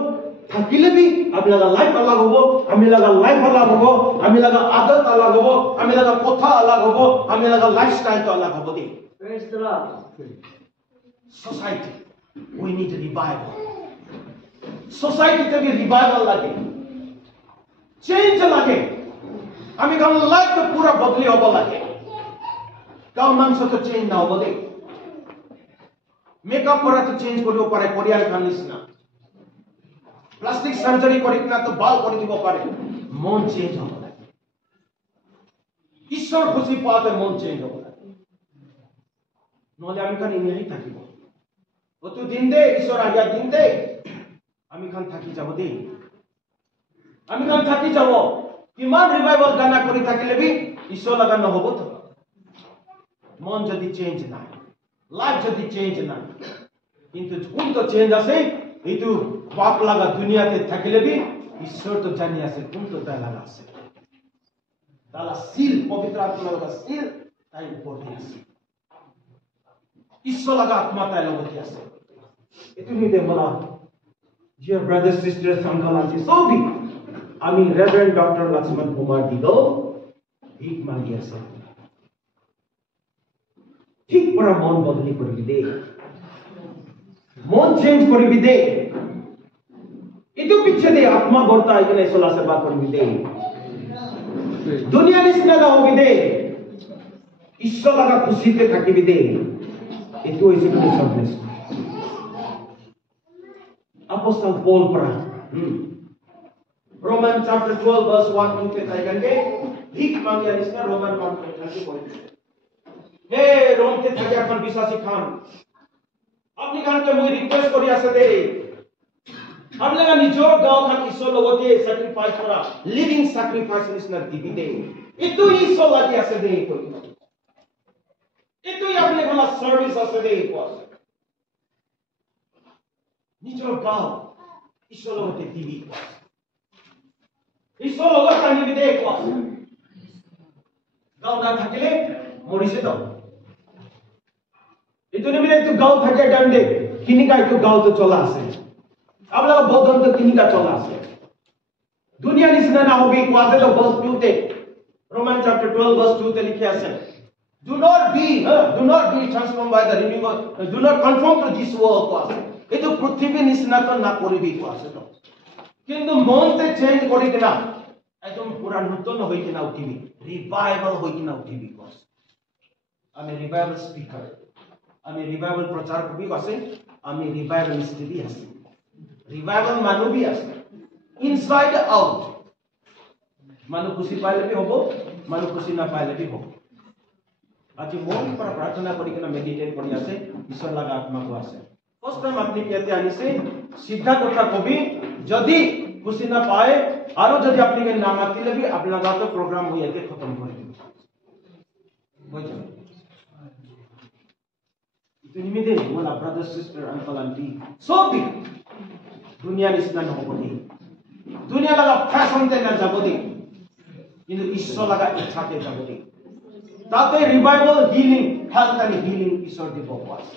থাকিলে B আপনারা life আলাদা হবো আমি লাগা life আলাদা হবো আমি লাগা আদত আলাদা হবো আমি লাগা কথা আলাদা হবো আমি লাগা লাইফস্টাইল তো আলাদা হবো the praise the Lord society we need revival সোসাইটিতে বি রিভাইভাল লাগে চেঞ্জ লাগে আমি গান লাইফ তো পুরা বদলি হবো লাগে গাঁও মানুষ তো চেঞ্জ না হবো দি মেকআপ করা তো চেঞ্জ করবো পারে কোরিয়ান খানিস না প্লাস্টিক সার্জারি করি না তো বাল করে দিব পারে মন চেঞ্জ হবে না ঈশ্বর খুশি পাওয়াতে মন চেঞ্জ হবে না নহলে আমি খান ইংরেজি থাকিব অত দিন দে ঈশ্বর আজ্ঞা দিন দে আমি খান থাকি যাব দে আমি খান থাকি যাব কিমান রিভাইভাল গানা কৰি থাকিলে বি ঈশ্বর লাগা নহব তো মন যদি চেঞ্জ নাই লাইফ যদি চেঞ্জ নাই কিন্তু কোন তো চেঞ্জ আছে এইটো পাপ লাগা দুনিয়াতে থাকিলে বি ঈশ্বর তো জানি আছে কোন তো তাই লাগা আছে তালা সিল পবিত্র আত্মা লাগা সিল তাই উপর দিয়ে আছে ঈশ্বর লাগা আত্মা তাই লগতে আছে এটু নিতে বলা dear brothers sisters uncle aunty সবই আমি রেভারেন্ড ডক্টর লক্ষ্মণ কুমার দিগো ভিক মাগি আছে ঠিক পুরা মন বদলি করবি দে মন চেঞ্জ করবি দে itu piche de atma gorta ikane sola seba korbi de dunia nisna ga hobi de ishwar laga khushite thakibi de itu is to sadness apostle paul para roman chapter 12 verse 1 to 3 thaigange bhik mangya nisna roman 1:30 bolte he rom te thakya khan bisasi khan apni khan ke moi request kori ase de हम लगा निजोर गांव खान ईश्वर लगते sacrifice करा living sacrifice निस्ना दिबी दे इतो ईश्वर लागी आसे दे इतो अपने वाला सर्विस आसे दे को निजोर गांव ईश्वर लगते दिबी ईश्वर लगता निबी दे को गांव ना থাকিলে মরিছে তো इतो निबी दे तो गांव থাকে ডান্ডে কিনিকা ইতো গাঁও তো চলা আছে आपला बोधन तो किनिका चला আছে दुनिया निसना ना होबी क्वासे तो verse 2 তে roman chapter 12 verse 2 তে লিখে আছে do not be transformed by the renewing of do not conform to this world क्वासे এই তো পৃথিবী নিসনা তো না করিবি क्वासे তো কিন্তু মনতে চেঞ্জ করি কিনা একদম পুরা নতুন হই কিনা উঠিবি রিভাইভাল হই কিনা উঠিবি क्वासे আমি রিভাইভাল স্পিকার আমি রিভাইভাল প্রচার কবি আছে আমি রিভাইভাল স্টিডি আছে রিভাইভাল মানু বি আছে ইনসাইড আউট মানু খুশি পাইলে বি হবো মানু খুশি না পাইলে বি হবো আজি মন পৰা প্ৰাৰ্থনা কৰি কিনা মেডিটেট কৰি আছে ঈশ্বৰ লাগা আত্মা কো আছে ফাৰ্স্ট টাইম আপনি কেতে আনিছে সিদ্ধা কথা কবি যদি খুশি না পায় আৰু যদি আপোনাক না মাতিলে বি আপোনাৰ গাঁৱৰ প্ৰগ্ৰাম হৈ ইয়াতে খতম কৰি দিব বুঝছেন ইটো নিমিতে মোৰ ব্ৰাদাৰ সিস্টাৰ আঙ্কল আন্টি সব দুনিয়া নিচিনা নহব দেই দুনিয়া লগা ফ্যাশনতে না যাব দেই কিন্তু ঈশ্বৰ লগা ইচ্ছাতে যাব দেই তাতে ৰিভাইভাল হিলিং হেলথ এন্ড হিলিং ঈশ্বৰ দিব আছে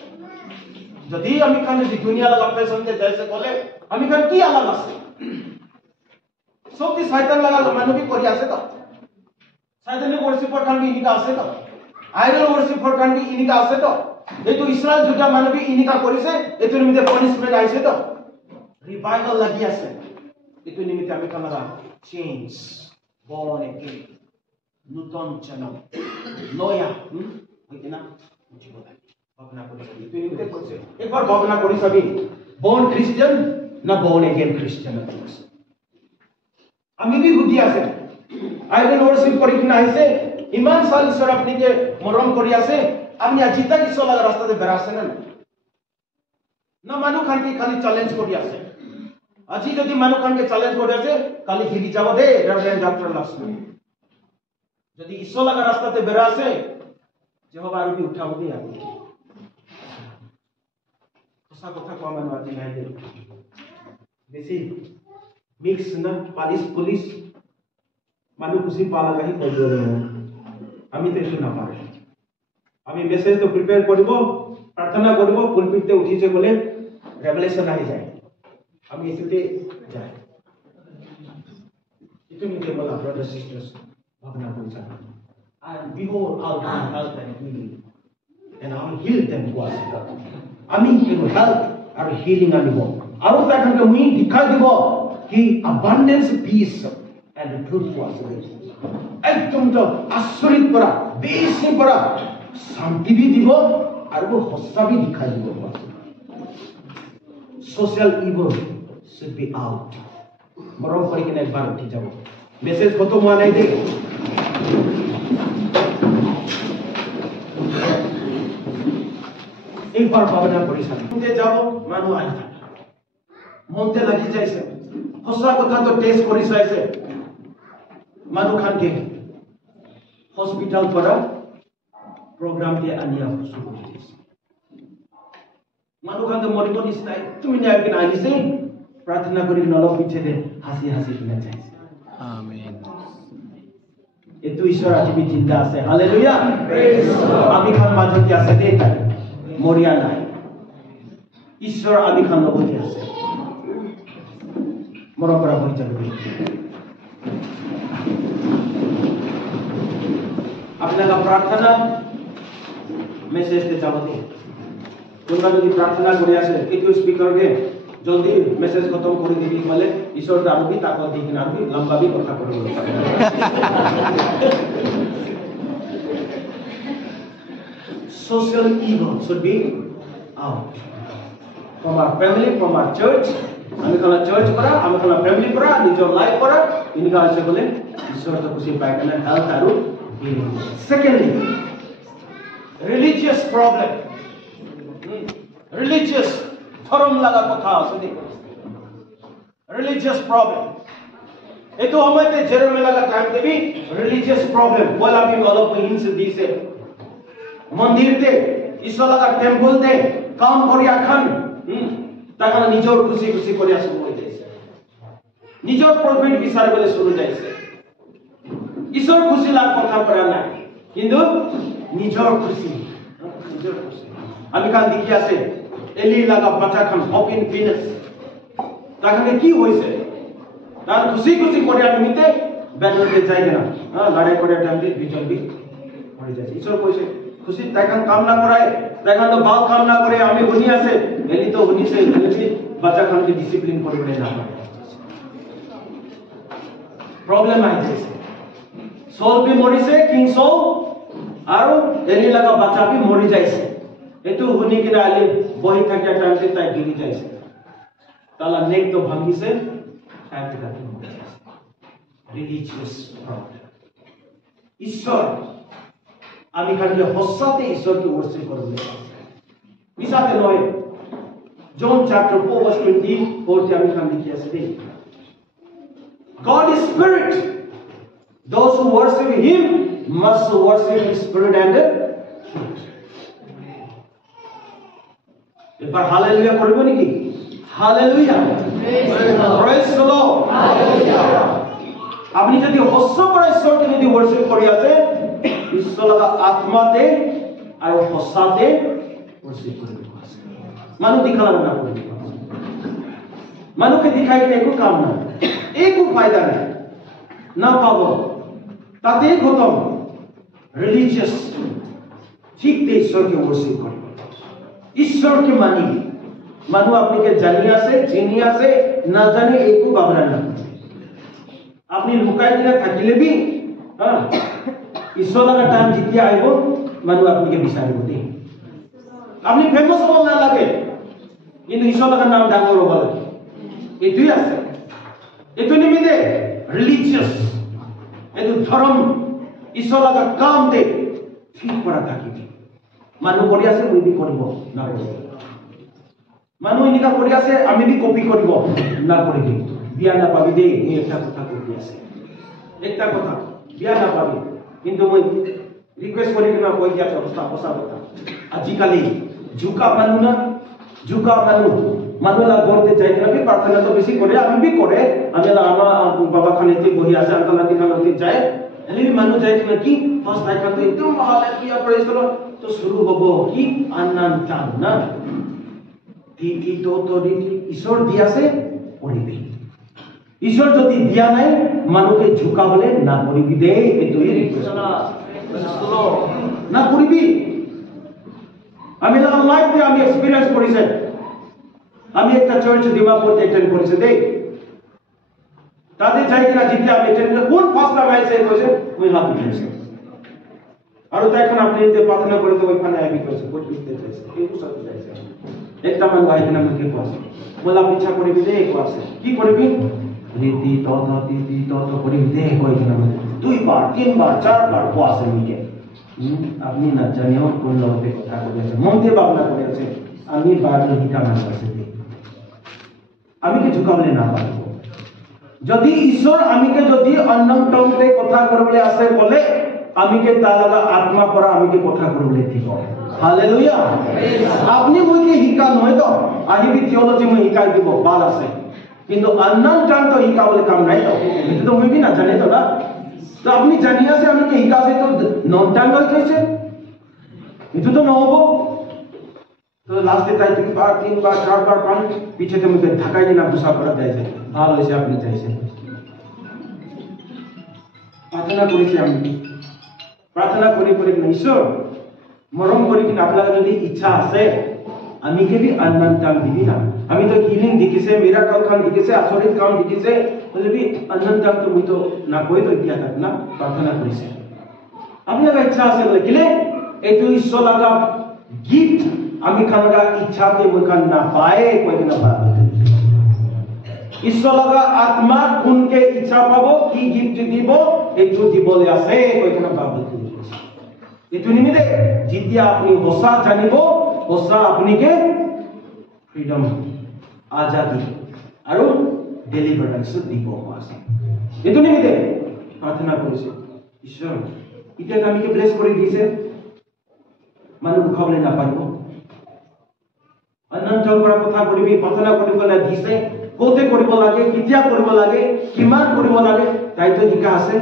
যদি আমি কানে দুনিয়া লগা ফ্যাশনতে যাইছে বলে আমি কান কি আলাগ আছে সব কি শয়তান লাগা মানবী কৰি আছে তো শয়তানে ওয়ার্শিপার কান বি ইনিকা আছে তো আইডল ওয়ার্শিপার কান বি ইনিকা আছে তো এইটো ইসরায়েল জুটা মানবী ইনিকা কৰিছে এইটো নিমিতে পানিশমেন্ট আইছে তো রিভাইভাল লাগি আছে এইটো নিমিতে আমি কান লাগা চেঞ্জ born again নতুন জন্ম নয়া হইছে না জীবন ভাবনা কৰি এইটো নিমিতে কৈছে একবাৰ ভাবনা কৰি চাবি born Christian না born again Christian আমি भी বুদ্ধি আছে আইডল ওয়ার্শিপ কৰি কিনা আইছে ইমান সাল ঈশ্বৰ আপনিকে মৰম কৰি আছে আপনি আজিতা ঈশ্বৰ লগা ৰাস্তাতে বেৰাছে না না মানুহ খানকে খালি চ্যালেঞ্জ কৰি আছে আজি যদি মানুহ খানকে চ্যালেঞ্জ কৰি আছে কালি হিৰি যাব দে ৰেভাৰেন্ড ডক্টৰ লক্ষ্মণ যদি ঈশ্বৰ লগা ৰাস্তাতে বেৰাছে যেহবা আৰু কি উঠাব দে আপনি সঁচা কথা কোৱা মানুহ আজি নাই দে বেছি মিক্স না পুলিশ মানুহ খুশি পালা গাহি কৰিব আমি তো শুনা পারে আমি মেসেজ তো প্রিপেয়ার করব প্রার্থনা করব পুলপিটে উঠিছে বলে রেভেলেশন আই যায় আমি এটাতে যাই এটা নিতে বলা ব্রাদার সিস্টার্স ভাবনা করছেন and behold I'll bring health and healing and I'll heal them was আমি কিন্তু health আর healing আনিব আৰু তাকে মই দেখাই দিব কি abundance peace and truth was একদম তো আশ্চর্য পড়া বেশি পড়া শান্তি भी দিব আর হস্তা भी दिखाई দিব social evil should be out মরম করে কিনা একবার উঠে যাব মেসেজ কত মা নাই দে একবার ভাবনা করি সাথে যাব মানুষ আই মনতে লাগি যাইছে হসা কথা তো টেস্ট কৰি চাইছে মানুহ খানকে হসপিটাল পৰা প্রোগ্রাম দিয়ে আনিয়া শুরু করেছে মানুহ খানকে মরিব নিশ্চয় তুমি একদিন আনিছে প্রার্থনা করি নলক পিছে দে হাসি হাসি কিনা চাইছে আমেন এতো ঈশ্বর আজি বি জিন্দা আছে হালেলুয়া প্রেজ আমি খান মাজতি আছে দে তাই মরিয়া নাই ঈশ্বর আমি খান লগতি আছে মরম করা হই যাবে আপনারা প্রার্থনা মেসেজ তে যাবতে তোমরা যদি প্রার্থনা করে আসে একটু স্পিকার কে জলদি মেসেজ খতম করে দিবি বলে ঈশ্বর দারুবি তাকে দেখি না আমি লম্বা भी কথা করব social evil should be out from our family from our church আমি কোন চার্চ করা আমি কোন ফ্যামিলি করা নিজের লাইফ করা ইনকা আছে বলে ঈশ্বর তো খুশি পায় না হেলথ আর secondly religious problem religious ধর্ম লাগা কথা শুনি religious problem এতো আমাদের জেরমে লাগা টাইম দেবি religious problem বলা আমি অলপ হিন্স দিছে মন্দিরতে ঈশ্বর লাগা টেম্পলতে কাম করিয়া খান তাকানা নিজর খুশি খুশি করিয়া শুরু হয়ে যাইছে নিজর প্রফিট বিচার বলে শুরু যাইছে ঈশ্বর খুশি লাগ কথা করা না কিন্তু নিজর খুশি আমি কাল দেখি আছে এলি লাগা বাচ্চা খান হপিন ফিনাস তাখানে কি হইছে তার খুশি খুশি করিয়া নিতে ব্যাটলতে যাই না লড়াই করিয়া টাইমে বিজল বি হয়ে যায় ঈশ্বর কইছে খুশি তাখান কাম না করায় তাখান তো বাল কাম না করে আমি হুনি আছে এলি তো হুনি সে এলি বাচ্চা খানকে ডিসিপ্লিন করিবে না প্রবলেম আই যাইছে সোল भी মরিছে কিং সোল আর এলি লাগা বাচ্চা भी মরি যাইছে এতো হুনি কিনা আলি বহি থাকিয়া টাইমতে তাই গিরি যাইছে তালা নেক তো ভাঙ্গিছে এক গাতে মরি যাইছে রিলিজিয়াস প্রবলেম ঈশ্বর আমি খালি হসাতে ঈশ্বরকে ওয়ার্শিপ করব মিসাতে নয় জন চ্যাপ্টার 4 ভার্স 24 তে আমি খান লিখি আছে দেখ God is spirit. Those who worship Him must worship in spirit and truth. এবার হালেলুয়া করব নাকি? Hallelujah, praise the Lord. আপনি যদি হস্য করে ঈশ্বরকে যদি worship কৰি আছে, ঈশ্বৰ লগা আত্মাতে আৰু হস্যাতে worship কৰিব আছে। মানুহ দিখালা না কৰিব। মানুহকে দিখাই কিনে একো কাম নাই, একো ফায়দা নাই, না পাব, তাতেই খতম। রিলিজিয়াস ঠিক ঈশ্বরকে worship কৰিব, ঈশ্বরকে মানি। মানুহ আপনাকে জানি আছে, চিনি আছে, না জানে একো ভাবনা না। আপনি লুকাই কিনে থাকিলে বি ঈশ্বর লগা টাইম যেতিয়া আহিব মানুহ আপনাকে বিচাৰিব দেই। আপনি ফেমাস হব নালাগে, কিন্তু ঈশ্বৰ লগা নাম ডাঙৰ হ'ব লাগে। এইটোই আছে। এইটো নিমিত্তে ৰিলিজিয়াস, এইটো ধৰ্ম ঈশ্বৰ লগা কাম দে ঠিক কৰা থাকিবি। মানুহ কৰি আছে মই বি কৰিব না কৰিব। মানুহ এনেকা কৰি আছে আমি বি কপি কৰিব না কৰিবি। বিয়া নাপাবি দেই, মই একটা কথা কৈ আছে, একটা কথা বিয়া নাপাবি। কিন্তু মই রিকোয়েস্ট কৰি কিনা কৈ দিয়া অৱস্থা সঁচা কথা। আজিকালি ঝুকা মানুহ না, ঝুকা মানুহ গড়তে যাই কিনা বি প্ৰাৰ্থনা তো বেছি কৰে, আমি বি কৰে। আমি আমাৰ বাবা খানেতে বহি আছে, আঙ্কাল আন্টি খানেতে যায়, এলি মানুহ যায় কিনা কি ফার্স্ট আইকান তো একদম হালেলুয়া প্রেজ দ্য লর্ড তো শুরু হব কি আন্নান টান না কি তো ঈশ্বর দিয়াছে করিবি। ঈশ্বর যদি দিয়া নাই মানুষকে ঝুকাবলে না করিবি দে। এটাই রিকোয়েস্ট না করিবি। আমি আমার লাইফে আমি এক্সপিরিয়েন্স করেছি। আমি একটা চার্চ ডিমাপুরতে অ্যাটেন্ড করেছি দেই। তাদের যাই কিনা জিতে আমি অ্যাটেন্ড কোন ফার্স্ট টাইম আইছে কইছে ওই হাত উঠেছে। আর তো এখন আপনি যে প্রার্থনা করে তো ওইখানে আইবি কইছে কোট দিতে চাইছে এই সাথে যাইছে। একটা মান আইছে না মুখে কইছে বলা ইচ্ছা করিবি দে কইছে কি করবি রীতি তত করিবি দে কইছে না দুইবার তিনবার চারবার কইছে মিকে। আপনি না জানিও কোন লোকে কথা কইছে মনতে ভাবনা করেছে আমি বাইবেল হিকা মান কইছে আমি কি ঝুকাবলে না পারবো। যদি ঈশ্বর আমিকে যদি অন্যম টংতে কথা করবলে আসে বলে আমিকে তালাগা আত্মা পরা আমিকে কথা করবলে ঠিক হালেলুয়া। আপনি মুইকে হিকা নয় তো আহিবি থিওলজি মই হিকাই দিব বাল আছে, কিন্তু অন্যম টান তো হিকা বলে কাম নাই তো এটা তো মুই না জানে তো না। তো আপনি জানি আছে আমিকে হিকা আছে তো নন টান হই যাইছে এটা তো নহব। তো লাস্টে তাই দুইবার তিনবার চারবার পান পিছেতে মুখে ঢাকাই দিনা বুসা করা যাইছে ভালো হয়েছে আপনি চাইছেন। প্রার্থনা করেছি আমি, প্রার্থনা করে করে ঈশ্বর মরম করি কিনা আপনার যদি ইচ্ছা আছে আমি কেবি আন্নান টান দিবি না। আমি তো হিলিং দেখিছে, মিরাকল খান দেখিছে, আচরিত কাম দেখিছে, বলে বি আন্নান টান তো মুই তো না কই তো ইতিয়া থাক না প্রার্থনা করেছে। আপনার ইচ্ছা আছে বলে কিলে এইটো ঈশ্বর লাগা গিফট আমি খানগা ইচ্ছাতে মুই খান না পাए কই না পাবে। ঈশ্বর লগা আত্মা কোনকে ইচ্ছা পাবো কি গিফট দিব এইটো দিবলে আছে কই না পাবে। এইটো নিমিতে যেতিয়া আপনি হসা জানিব হসা আপনিকে ফ্রিডম আজাদি আৰু ডেলিভাৰেন্স দিব আছে। এইটো নিমিতে প্ৰাৰ্থনা কৰিছে ঈশ্বৰ এতিয়া আমিকে ব্লেস কৰি দিছে মানুহ খাবলে না পাৰিব। অনন্ত পৰা কথা কৰিবি প্ৰাৰ্থনা কৰিবলে দিছে কোতে কৰিব লাগে কেতিয়া কৰিব লাগে কিমান কৰিব লাগে তাইতো শিকা আছে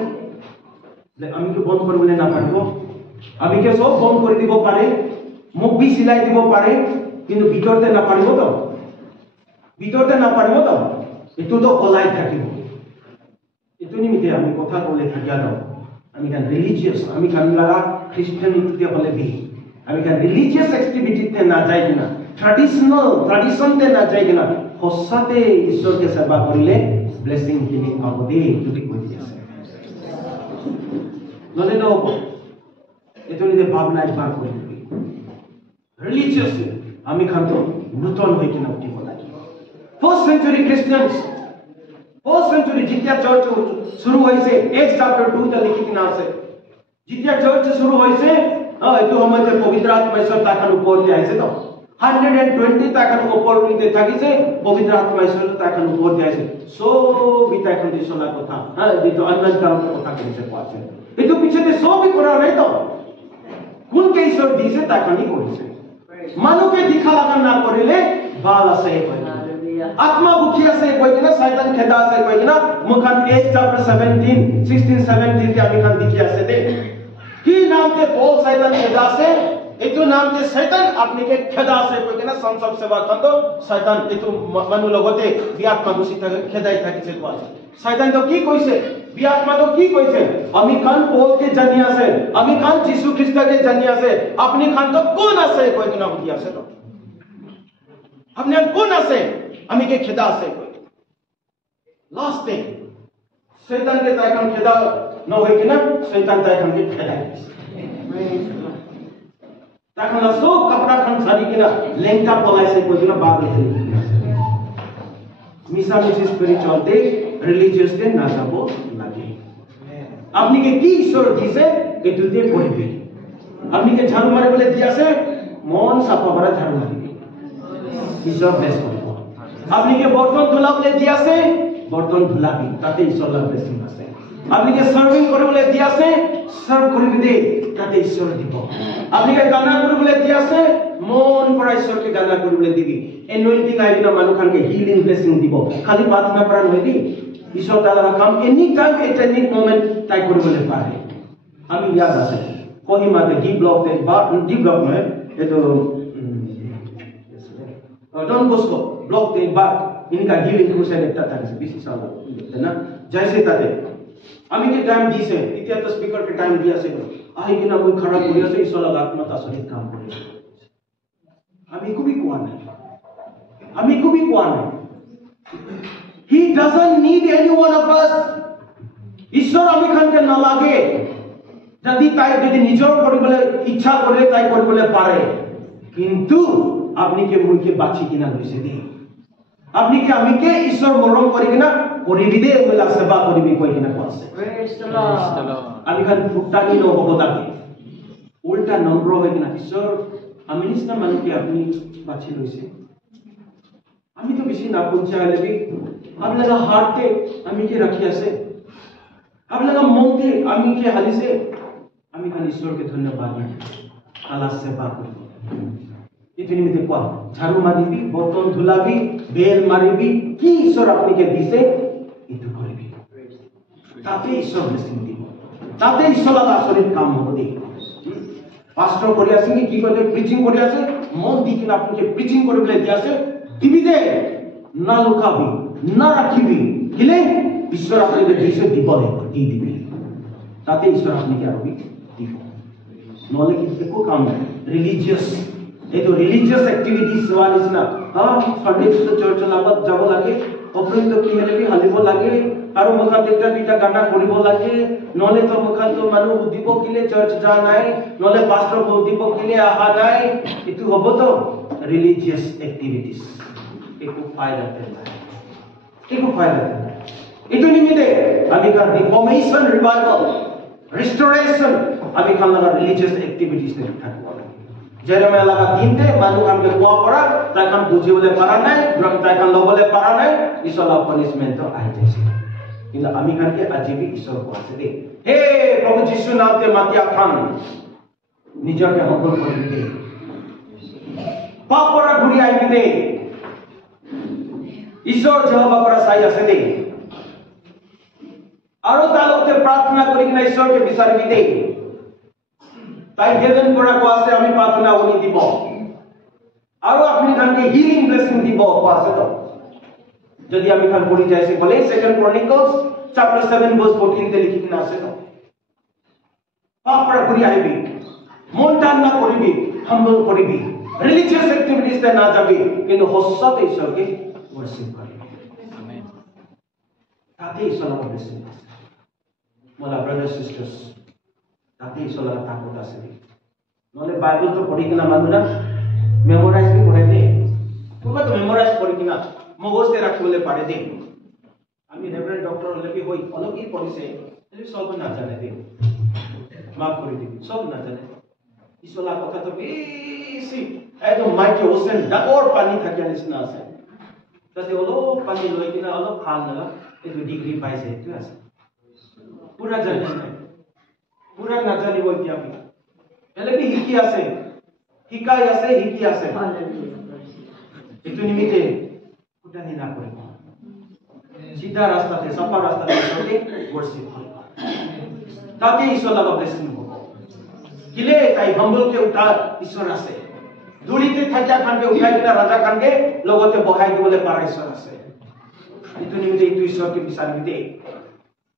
যে আমি কি বন্ধ কৰিবলৈ না পাৰিব। আমি কি সব বন্ধ কৰি দিব পাৰে, মুখ বি সিলাই দিব পাৰে, কিন্তু ভিতৰতে না পাৰিব তো, ভিতৰতে না পাৰিব তো এটো তো ওলাই থাকিব। এটো নিমিতে আমি কথা ক'লে থাকিয়া দাও আমি কান রিলিজিয়াস আমি কান লাগা খ্রিস্টানিটিতে হলে বি আমি কান রিলিজিয়াস অ্যাক্টিভিটিতে না যাই কিনা ট্রাডিশনতে না যাই কিনা হসাতে ঈশ্বরকে সেবা করিলে ব্লেসিং খিনি পাব দে যদি কই আছে নলে না হবো। এটো নিতে ভাবনা একবার করে দিবি রিলিজিয়াস আমি খাতো নূতন হই কিনা উঠিব লাগে। First century Christians first century যেতিয়া চার্চ শুরু হইছে এক্স চ্যাপ্টার 2 তে লিখি কিনা আছে যেতিয়া চার্চ শুরু হইছে এটো সময়তে পবিত্র আত্মা ঈশ্বর তাকার উপর দিয়ে আইছে তো 120 তাইখান অপরমিতে থাকিছে পবিত্র আত্মা ঈশ্বর তাইখান উপর দিয়েছে সবই তাইখান দিশলা কথা হ্যাঁ যেটো অনলাইন কারণ কথা কইছে পাছে এটো পিছতে সবই করা নাই তো কোনকে ঈশ্বর দিয়েছে তাইখানই কইছে মানুষকে দেখা লাগা না করিলে বাল আছে আত্মা বুকি আছে কইনা শয়তান খেদা আছে কইনা মুখান 8 চ্যাপ্টার 17 16 17 তে আমি খান দেখি আছে দে কি নামতে পল শয়তান খেদা আছে এটো নামতে শয়তান আপনিকে খেদা আছে কইনা সংসব সেবা খন্ড শয়তান এটো মানু লগতে বিআত্মা গুছি থাকে খেদাই থাকিছে কইছে শয়তান তো কি কইছে বিআত্মা তো কি কইছে আমি খান পলকে জানি আছে আমি খান যিশু খ্রিস্টকে জানি আছে আপনি খান তো কোন আছে কইনা বুঝি আছে তো আপনি কোন আছে আমি কে খেদা আছে কই লাস্ট ডে শয়তান के ताकन खेदा न होय कि ना शैतान ताकन के खेदा ताकन सो कपड़ा खन सारी कि ना लेंका पलाय से कोई ना बात है मिसा मिस स्पिरिचुअल दे रिलीजियस दे ना जाबो लागे আপনি কে কি ঈশ্বর দিছে এটুতে পড়বে আপনি কে ঝাড়ু মারে বলে দিয়াছে মন সাফা করা ঝাড়ু মারিবে ঈশ্বর বেশ করবে আপনি কে বর্তন ধুলা বলে দিয়াছে বর্তন ধুলাবি তাতে ঈশ্বরের ব্লেসিং আছে আপনি কে সার্ভিং করে বলে দিয়াছে সার্ভ করিবি দে তাতে ঈশ্বর দিব আপনি কে গানা করে বলে দিয়াছে মন পড়া ঈশ্বরকে গানা করে বলে দিবি এনয়েন্টিং আইডিনা মানুষকে হিলিং ব্লেসিং দিব খালি প্রার্থনা করা নয় দি ঈশ্বর তাআলার কাম any time at any moment তাই করে বলে পারে আমি ইয়াদ আছে কোহিমাতে ডি ব্লক তে বা ডি ব্লক নয় এতো डॉन बॉस्को ब्लॉक के बाद इनका हीलिंग क्रूसेड একটা থাকে 20 সাল है ना जैसे ताते আমি के टाइम दिसे इतिहास तो स्पीकर के टाइम दिया से आई कि ना कोई खड़ा करिया से ईश्वर आत्मा ता शरीर काम करे আমি को भी কোয়া নাই আমি को भी কোয়া নাই he doesn't need any one of us ঈশ্বর আমি খানকে না লাগে যদি তাই যদি নিজের করিবলে ইচ্ছা করে তাই করিবলে পারে কিন্তু আপনি কে মুইকে বাঁচি কিনা লইছে দে আপনি কে আমি কে ঈশ্বর মরম করি কিনা করিবি দে বলা সেবা করিবি কই কিনা কোয়াছে প্রেজ দ্য লর্ড আমি খান ফুটানি ন হবতাকে উল্টা নম্র হয় কিনা ঈশ্বর আমি নিসনা মানুষকে আপনি বাঁচি লইছে আমি তো বেশি না পৌঁছাইলে বি আপনারা হার্টে আমি কে রাখি আছে আপনারা মনকে আমি কে হালিছে আমি খান ঈশ্বরকে ধন্যবাদ দিই আল্লাহ সেবা করি इतनी में देखो झाड़ू मारिबी बर्तन धुलाबी बेल मारिबी की ईश्वर अपनी के दिसे इतु करबी ताते ईश्वर ब्लेसिंग দিব ताते ईश्वर আল্লাহ শরীর কাম হবে পাস্টর করি আছে কি করে প্রিচিং করি আছে মন দি কিনা আপনি কে প্রিচিং করে বলে দিয়াছে দিবি দে না লুকাবি না রাখিবি কিলে ঈশ্বর আপনাকে দিছে দিব দে কি দিবি তাতে ঈশ্বর আপনাকে আরবি দিব নলে কি একো কাম রিলিজিয়াস ये तो रिलीजियस एक्टिविटीज वाली ना हां संडे तो चर्च लागत যাব লাগে অপরে তো কি হলে হালিব লাগে আর মুখা দেখটা দুইটা গানা করিব লাগে নলে তো মুখা তো মানু দিব কিলে চর্চ যা নাই নলে পাস্টর দিব কিলে আহা নাই ইতু হবো তো रिलीजियस एक्टिविटीज एको फायदा देता है एको फायदा देता है इतु निमित्ते अभी का रिफॉर्मेशन रिवाइवल रिस्टोरेशन अभी का लगा रिलीजियस एक्टिविटीज ने থাকবো जेरेमिया लगा दिन दे मानु काम के कुआ पड़ा ताई काम बुझे बोले पारा नहीं ब्रह्म ताई काम लो बोले पारा नहीं ईश्वर ला पनिशमेंट तो आई जैसे কিন্তু আমি খানকে আজীবী ঈশ্বর को আছে दे हे प्रभु यीशु नाम ते मातिया खान নিজকে হকল করে দে পাপরা ঘুরি আইবি দে ঈশ্বর যেহবা পরা সাই আছে দে আরো তালকতে প্রার্থনা করি কিনা ঈশ্বরকে বিচারবি দে তাই হেভেন পড়া কো আছে আমি প্রার্থনা উনি দিব আর আপনি খানকে হিলিং ব্লেসিং দিব কো আছে তো যদি আমি খান পড়ি যাইছে বলে সেকেন্ড ক্রনিকলস চ্যাপ্টার 7 ভার্স 14 তে লিখি কিনা আছে তো পাপড়া করি আইবি মন টান না করিবি হাম্বল করিবি রিলিজিয়াস অ্যাক্টিভিটিস তে না যাবি কিন্তু হসতে ঈশ্বরকে ওয়ার্শিপ করিবি আমেন তাতে ঈশ্বরের ব্লেসিং আছে মোলা ব্রাদার্স সিস্টার্স ताते ईश्वर ताकत আছে নলে বাইবেল তো পড়ি কিনা মানুরা মেমোরাইজ भी করে দে তোমরা তো মেমোরাইজ করি কিনা মগজতে রাখি বলে পারে দে আমি রেভারেন্ড ডক্টর হলে কি হই অলপ কি পড়িছে সব না জানে দে মাফ করে দিবি সব না জানে ইছলা কথাটো বেছি একদম মাইকে ওচেন ডাঙৰ পানী থাকি নিচিনা আছে তাতে অলপ পানী লৈ কিনে অলপ ভাল না এইটো ডিগ্ৰী পাইছে এইটো আছে পুৰা জানিছে নাই পুৰা নাজানিব এতিয়া আমি বেলেগে শিকি আছে শিকাই আছে শিকি আছে এইটো নিমিত্তে ফুটানি না কৰিব সিধা ৰাস্তাতে চাপা ৰাস্তাতে চলি বৰ্ষিত কৰিব তাতে ঈশ্বৰ লগা ব্লেছিং হ'ব কিলে তাই হাম্বলকে উঠা ঈশ্বৰ আছে দুৰিতে থাকিয়া খানকে উঠাই কিনা ৰাজা খানকে লগতে বহাই দিবলৈ পাৰা ঈশ্বৰ আছে এইটো নিমিত্তে এইটো ঈশ্বৰকে বিচাৰিবি দেই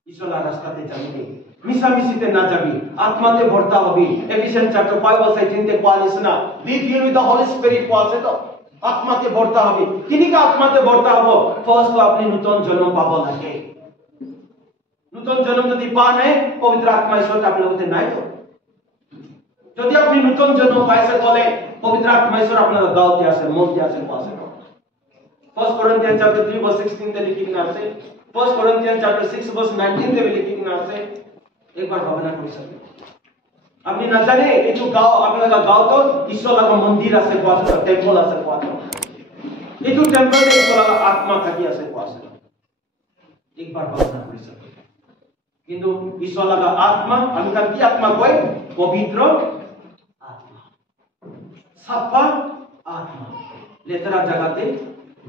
ঈশ্বৰ ৰাস্তাতে যাবি দেই মিছামিছিতে না যাবি আত্মাতে ভৰ্তা হবি এফিচিয়েন্স চ্যাপ্টাৰ 5 ভাৰ্স 18 তে কোৱা নিচিনা B filled with the Holi spirit কোৱা আছে তো আত্মাতে ভৰ্তা হবি কিনিকা আত্মাতে ভৰ্তা হব ফাৰ্স্ট তো আপনি নতুন জন্ম পাব লাগে নতুন জন্ম যদি পা নাই পবিত্র আত্মা ঈশ্বর আপনার মধ্যে নাই তো যদি আপনি নতুন জন্ম পাইছে বলে পবিত্র আত্মা ঈশ্বর আপনার গাওতে আছে মধ্যে আছে পাশে First Corinthians chapter 3 verse 16 তে লিখি কিনা আছে First Corinthians chapter 6 verse 19 তে লিখি কিনা আছে একবার ভাবনা কৰি চাবি আপনি না জানে এইটো গাঁও আপনাৰ গাঁওত ঈশ্বৰ লাগা মন্দিৰ আছে কোৱা আছে টেম্পল আছে কোৱা আছে এইটো টেম্পল ঈশ্বৰ লাগা আত্মা থাকি আছে কোৱা আছে একবাৰ ভাবনা কৰি চাবি কিন্তু ঈশ্বর লাগা আত্মা আমি কান কি আত্মা কয় পবিত্র আত্মা সাফা আত্মা লেতেরা জায়গাতে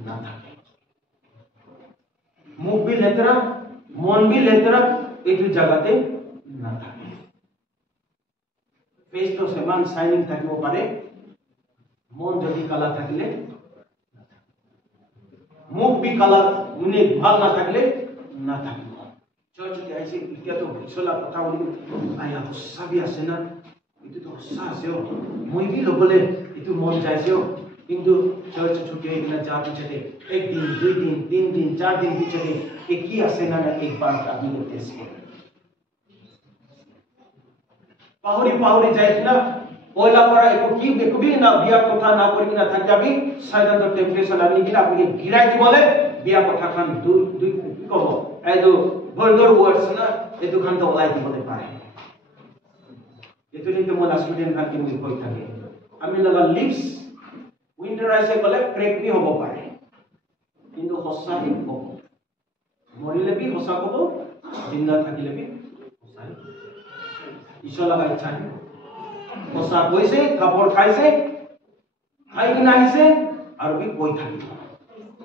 না থাকে মুখ भी লেতেরা মন भी লেতেরা এইটো জায়গাতে না থাকে ফেস তো সমান শাইনিং থাকিব পারে মন যদি কালা থাকলে মুখ भी কালা মানে ভাল না থাকলে না থাকিব চর্চতে আইছে এটা তো বিছলা কথা বলি আয়া সবই আছে না এটা তো সা আছে মই भी লবলে এটা মন যাইছে কিন্তু চর্চ ছুটি এখানে যা পিছতে এক দিন দুই দিন তিন দিন চার দিন পিছতে কি আছে না একবার আপনি টেস্ট করুন পাহরি পাহরি যাইছ না পয়লা পড়া একবি না বিয়া কথা না করি না থাক যাবি শয়তান তো টেম্পটেশন আনি কিনা আপনি গিরাই দি বলে বিয়া কথা খান দুই কব এই vulgar words na etu khan to olai dibole pare etu ni mo la student khan ki moi koi thake ami laga lips winterize kole crack bi hobo pare kintu hossa hi hobo morile bi hossa hobo jinda thakile bi hossa ishor laga ichha ni hossa koise kapor khaise khai kina aise aru bi koi thaki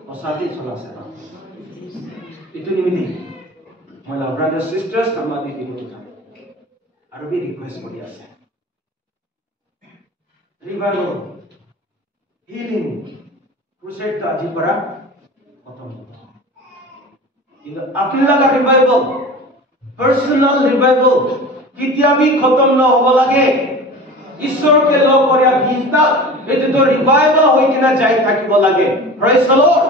hossa ti chola se etu nimiti My brothers sisters amadi dinu thame aru bi request kori ase revival healing crusade ta aji para khatam কিন্তু apni laga revival personal revival kitia bi khatam na hobo lage ishwar ke log koriya bhinta etu to revival hoi kina jai thakibo lage praise the lord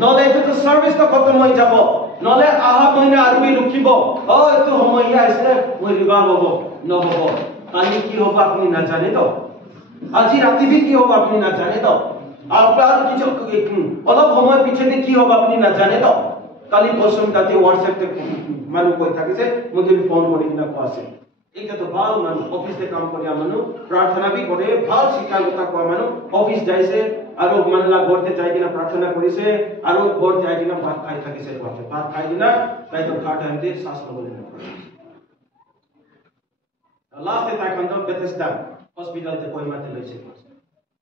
nole etu to service to khatam hoi jabo নলে আহা মহিনা আৰু B লুকিব ও এটো সময় আছে মই রিবা হবো নহবো কালি কি হবে আপনি না জানে তো আজি রাতে বি কি হবে আপনি না জানে তো আপনার কিছু অলপ সময় পিছনে কি হবে আপনি না জানে তো কালি বসম তাতে হোয়াটসঅ্যাপ তে মানু কই থাকিছে মুঝে ফোন করি না পাছে এটা তো ভাল মানু অফিসে কাম করিয়া মানু প্রার্থনা বি করে ভাল শিক্ষা কথা কোয়া মানু অফিস যাইছে আৰু মানলা ঘৰতে যাই কিনা প্ৰাৰ্থনা কৰিছে আৰু ঘৰ যাই কিনা ভাত খাই থাকিছে কোৱাছে ভাত খাই কিনা তাই তো খাট আনতে শ্বাস লবলৈ নপাৰে লাষ্ট এটা কাণ্ড বেথেস্ডা হস্পিটালতে কই মাতে লৈছে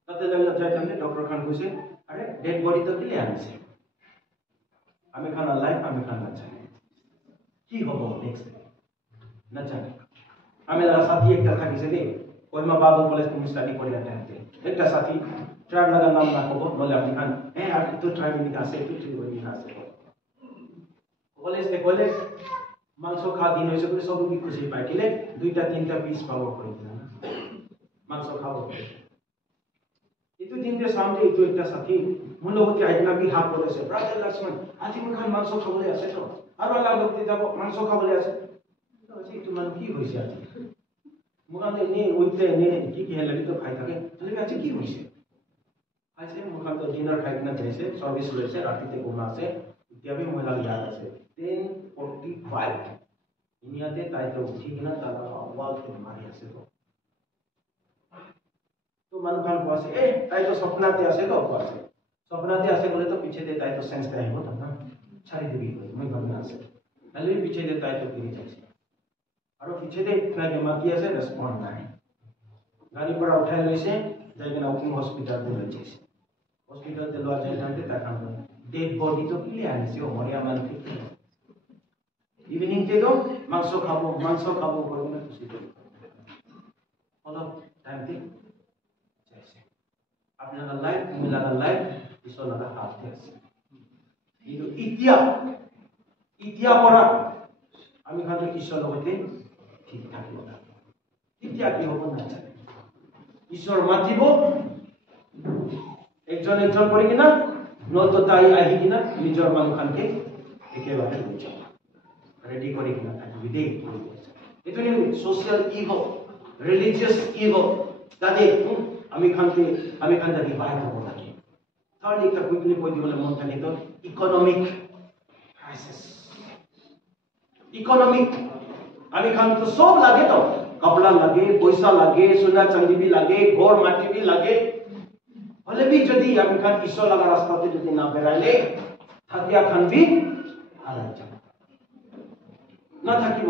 তাতে যাই কানে ডক্টৰ খান কৈছে আৰে ডেড বডি তো দিলে আনিছে আমি খান লাইফ আমি খান না জানে কি হ'ব নেক্সট না জানে আমি লাগা সাথী একটা থাকিছে দেই কইমা বাবু কলেজ তুমি স্টাডি কৰি আতে একটা সাথী ট্রাইব লাগা নাম না কব বলে আপনি খান আর তো ট্রাইব নি আছে তো ঠিক হই না আছে কলেজ মাংস খা দিন হইছে করে সব কি খুশি পাই কিলে দুইটা তিনটা পিস পাবো কই না মাংস খাবো ইতু দিনতে সামনে ইতু একটা সাথী মন লগতে আইনা বি হাত বলেছে ব্রাদার লক্ষ্মণ আজি মন খান মাংস খাবলে আছে তো আর আল্লাহ লগতে যাব মাংস খাবলে আছে তো আজি তোমার কি হইছে আজি মুখানে নে ওইতে নে কি হেলালি তো খাই থাকে তাহলে আজি কি হইছে আইছে মুখান তো ডিনার খাই কিনা যাইছে সার্ভিস লইছে রাতিতে ঘুম আছে ইত্যাদি মহিলা ইয়াদ আছে 10:45 ইনিয়াতে তাই তো উঠি কিনা তারা ওয়াল তে মারি আছে তো মানুহ খান কোৱা আছে তাই তো স্বপ্নাতে আছে তো কোৱা আছে স্বপ্নাতে আছে বলে তো পিছে দে তাই তো সেন্সতে আহিব তো না ছাড়ি দিবি মই ভাবনা আছে তাহলে পিছে দে তাই তো ফিরে যাইছে আৰু পিছে দে তাইকে মাতি আছে ৰেসপন্ড নাই গাড়ি পৰা উঠাই লৈছে যাই কিনে উকিম হস্পিটালতে লৈ যাইছে হস্পিটালতে লোৱা যায় তাতে তাক ডেড বডি তো কিলে আনিছে মৰিয়া মানুহ ইভিনিং তে তো মাংস খাব কৰি কিনে খুচি দিব অলপ টাইম দি যাইছে আপনাৰ লাইফ মিলাৰ লাইফ ঈশ্বৰ লাগা হাতে আছে কিন্তু ইতিয়া পৰা আমি খালি ঈশ্বর লগতে ঠিক থাকিব ইতিয়া কি হ'ব না ঈশ্বর মাতিব একজন কৰি কিনা নতো তাই আহি কিনা নিজৰ মানুহ খানকে একেবাৰে লৈ যাব ৰেডি কৰি কিনা থাকিবি দেই এইটো নি সোশ্যাল ইভল রিলিজিয়াস ইভল তাতে আমি খান যদি বাইরে হব থাকে থার্ড একটা কুইকলি কই দিবলে মন থাকে তো ইকোনমিক ক্রাইসিস ইকোনমিক আমি খান তো সব লাগে তো कपड़ा लगे पैसा लगे सोना चांदी भी लगे घोर माटी भी लगे হলে भी যদি আমি খান ঈশ্বর লাগা রাস্তাতে যদি না বেরাইলে থাকিয়া খান भी হারাই যাব না থাকিব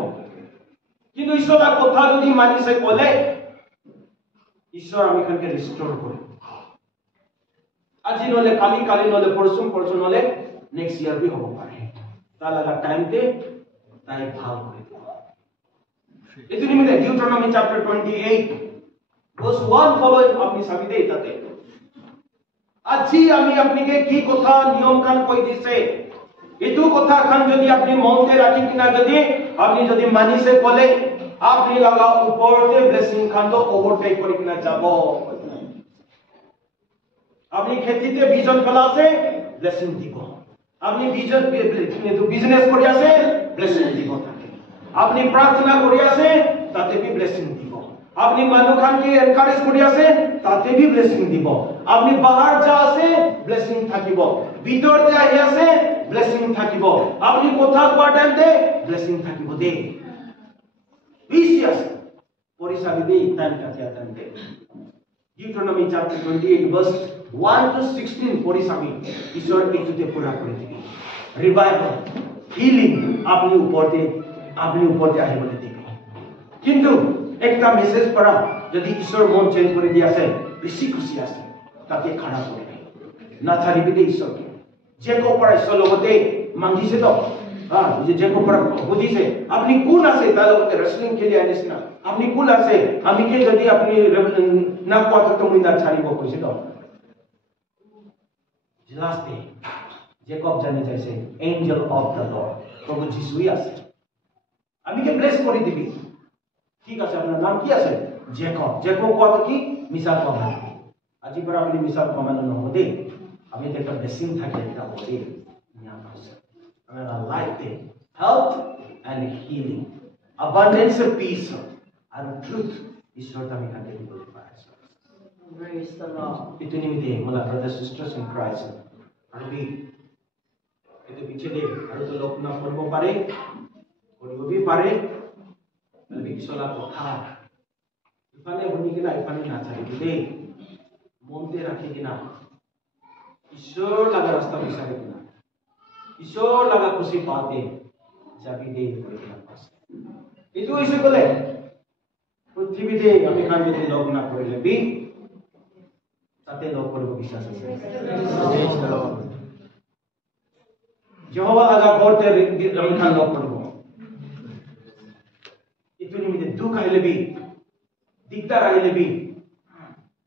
কিন্তু ঈশ্বরের কথা যদি মানিছে বলে ঈশ্বর আমি খানকে রিস্টোর করে আজি নলে কালি নলে পরশু নলে নেক্সট ইয়ার भी হব পারে তা লাগা টাইমতে তাই ভাল করে দিব এটি নিমিত্তে ডিউট্রোনমি চ্যাপ্টার 28 ভার্স 1 ফলোইং আপনি সাবিতে এটাতে আজি আমি আপনাকে কি কথা নিয়ম কান কই দিছে এটু কথা খান যদি আপনি মনতে রাখি কিনা যদি আপনি মানিছে বলে আপনি লাগা উপরতে ব্লেসিং খান তো ওভারটেক করে কিনা যাব আপনি খেতিতে বিজন ফলাছে ব্লেসিং দিব আপনি বিজনেস করে আছে ব্লেসিং দিব আপনি প্রার্থনা করে আছে তাতে भी ব্লেসিং দিব আপনি মানুষ খানকে এনকারেজ করে আছে তাতে भी ব্লেসিং দিব আপনি বাহির যা আছে ব্লেসিং থাকিব ভিতর যা আছে ব্লেসিং থাকিব আপনি কথা কোয়া টাইম দে ব্লেসিং থাকিব দে বিশিয়াস পরিসাবি দে টাইম টাইম দে ডিউট্রোনমি চ্যাপ্টার 28 ভার্স 1 to 16 পরিসাবি ঈশ্বর এটুতে পুরা করে দিবে রিভাইভাল হিলিং আপনি উপরতে আহিবলে দিবে কিন্তু একটা মেসেজ পড়া যদি ঈশ্বর মন চেঞ্জ করে দিয়াছে বেশি খুশি আছে তাকে খারাপ করে না ছাড়িবি দে ঈশ্বরকে যে কো পড়া ঈশ্বর লগতে মাঙ্গিছে তো যে কো পড়া বুঝিছে আপনি কোন আছে তার লগতে রেসলিং খেলি আনিস না আপনি কোন আছে আমি কে যদি আপনি না কত তো মুই না ছাড়িব কইছে তো লাস্টে জেকব জানি যাইছে এঞ্জেল অফ দ্য লর্ড প্রভু যিশুই আছে আমি কে ব্লেস করে দিবি ঠিক আছে আপনার নাম কি আছে জেকব কত কি মিসাল কমানো আজি পর আপনি মিসাল কমানো না হতে আমি একটা ব্লেসিং থাকে এটা হতে নিয়া আছে আমার লাইফে health and healing abundance of peace and truth ঈশ্বর আমি কাকে বলতে পারি praise the Lord itu নিমিতে मला brothers sisters in Christ আমি এতে পিছলে আর তো লোক না করব পারে করব भी পারে তবে কিসলা কথা ইফানে হনি কিনা ইফানে না ছাড়ি দিলে মনতে রাখি কিনা ঈশ্বর লাগা রাস্তা বিচারে কিনা ঈশ্বর লাগা খুশি পাতে যাবি দে করে কিনা পাস এটু হইছে বলে পৃথিবীতে আমি খান যদি লোক না করিলে বি তাতে লোক করব বিশ্বাস আছে যহোবা লাগা করতে আমি খান লোক করব এটু নিমিতে দুঃখ আইলে বি দিকদার আইলে বি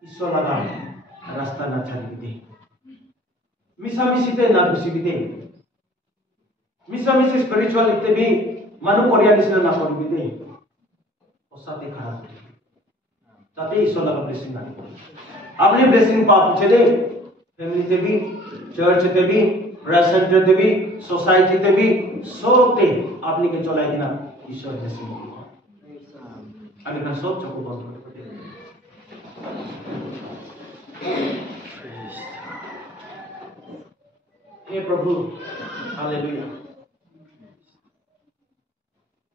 ঈশ্বর লাগা রাস্তা না ছাড়ি দে মিশামিশিতে না বুঝিবিতে মিশামিশি স্পিরিচুয়ালিতে বি মানু করিয়ানিস না করবি দে ওসাতে খারাপ তাতে ঈশ্বর লাগা ব্লেসিং না আপনি ব্লেসিং পাপ ছেলে ফ্যামিলিতে भी চর্চতে भी প্রেজেন্টতে भी সোসাইটিতে भी সবতে আপনি কে চলাই কিনা ঈশ্বর ব্লেসিং দিব আমি না সব চোখ বন্ধ করে দেব हे प्रभु हालेलुया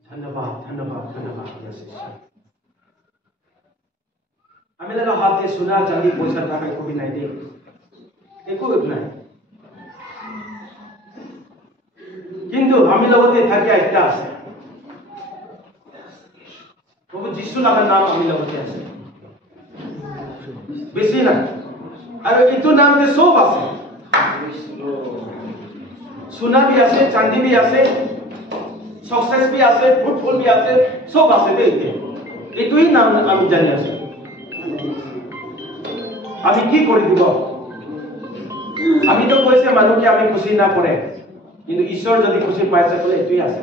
धन्यवाद यस ईश्वर हमें আপনাদের হাতে সোনা চাঁদি পয়সা টাকা কবি নাই দে একো নাই কিন্তু আমি লগতে থাকে একটা আছে প্রভু যিশু নামের নাম আমি লগতে আছে বেশি না আর এইটো নামতে সব আছে সোনা भी আছে চাঁদি भी আছে सक्सेस भी আছে fruitful भी আছে সব আছে দেইতে এইটোই নাম আমি জানি আছে আমি কি করে দিব আমি তো কইছে মানুষকে আমি খুশি না করে কিন্তু ঈশ্বর যদি খুশি পাইছে বলে এটাই আছে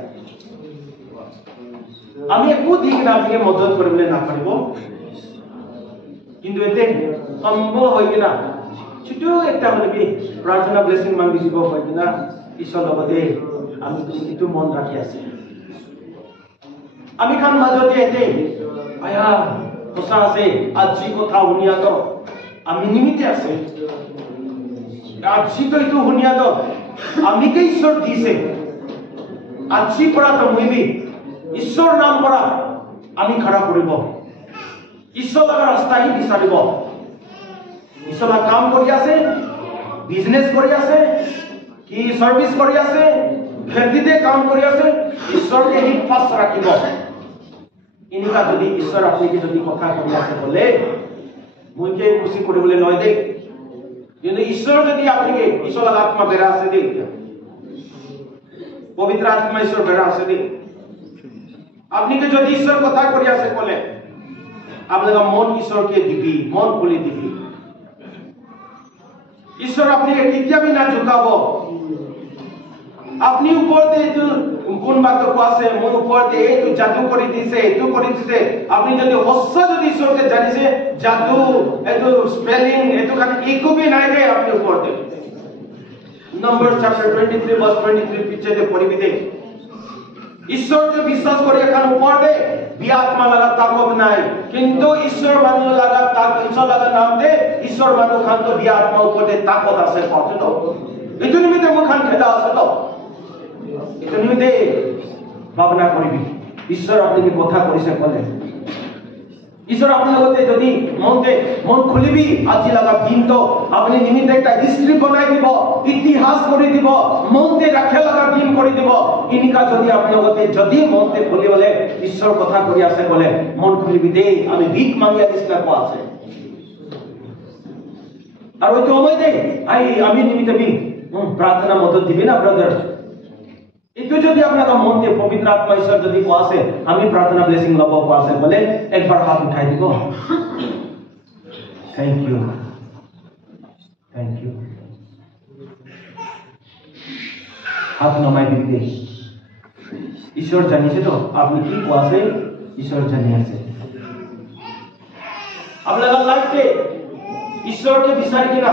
আমি একো দিক না আপনি মদত করবে না পারিব কিন্তু এতে সম্ভব হয় কিনা ছোটো একটা মানে কি প্রার্থনা ব্লেসিং মাগি দিব হয় কিনা ঈশ্বর লগতে আমি কিন্তু মন রাখি আছে আমি খান মাজতে এতে আয়া সঁচা আছে আজি কথা শুনিয়া তো আমি নিমিতে আছে আজি তো এইটো শুনিয়া তো আমি কে ঈশ্বর দিছে আজি পৰা তো মুইবি ঈশ্বৰ নাম পৰা আমি খাড়া কৰিব ঈশ্বৰ লগা ৰাস্তা হি বিচাৰিব ঈশ্বৰ কাম কৰি আছে বিজনেস কৰি আছে কি সাৰ্ভিস কৰি আছে খেতিতে কাম কৰি আছে ঈশ্বৰকে হি ফাৰ্স্ট ৰাখিব ইনিকা যদি ঈশ্বৰ আপনাকে যদি কথা কৰি আছে বলে মুইকে খুশি কৰিবলৈ নয় দে কিন্তু ঈশ্বর যদি আপনাকে ঈশ্বর আত্মা বেড়া আছে দে পবিত্র আত্মা ঈশ্বর বেড়া আছে দে আপনাকে যদি ঈশ্বর কথা কৰি আছে বলে আপনার মন ঈশ্বরকে দিবি মন খুলে দিবি ঈশ্বর আপনাকে কেতিয়াবি না ঝুকাব আপনি উপরতে কোন বাত আছে মোর উপরতে এইটো জাদু করে দিছে এইটো করে দিছে আপনি যদি হস্য যদি ঈশ্বরকে জানিছে জাদু এইটো স্পেলিং এইটো কানে একো বি নাই রে আপনি উপরতে Numbers chapter 23 verse 23 পিছতে পড়িবি দে ঈশ্বরকে বিশ্বাস করে এখন উপরতে বিআত্মা লাগা তাকত নাই কিন্তু ঈশ্বর মানুষ লাগা তাক ঈশ্বর লাগা নাম দে ঈশ্বর মানুষ খান তো বিআত্মা উপরতে তাকত আছে কত তো এইটো নিমিতে মো খান খেদা আছে তো এইটো নিমিতে ভাবনা করিবি ঈশ্বর আপনাকে কথা কইছে বলে ঈশ্বর আপনার লগতে যদি মন খুলিবি আজি লাগা দিন তো আপনি নিমিতে একটা হিস্ট্রি বনাই দিব ইতিহাস করে দিব মনতে রাখে লাগা দিন করে দিব ইনিকা যদি আপনার লগতে যদি মনতে খুলি বলে ঈশ্বর কথা করি আছে বলে মন খুলিবি দে আমি ভিক মাগিয়া দিছলা কো আছে আর ওই তো ওই দে আমি নিমিতে বি প্রার্থনা মদত দিবি না ব্রাদার এইটো যদি আপনার মনতে পবিত্র আত্মা ঈশ্বর যদি কো আছে আমি প্রার্থনা ব্লেসিং লব কো আছে বলে একবার হাত উঠাই দিব থ্যাংক ইউ হাত নমাই দিবি দে ঈশ্বর জানিছে তো আপনি কি কো আছে ঈশ্বর জানি আছে আপনার লাইফে ঈশ্বরকে বিচারি কিনা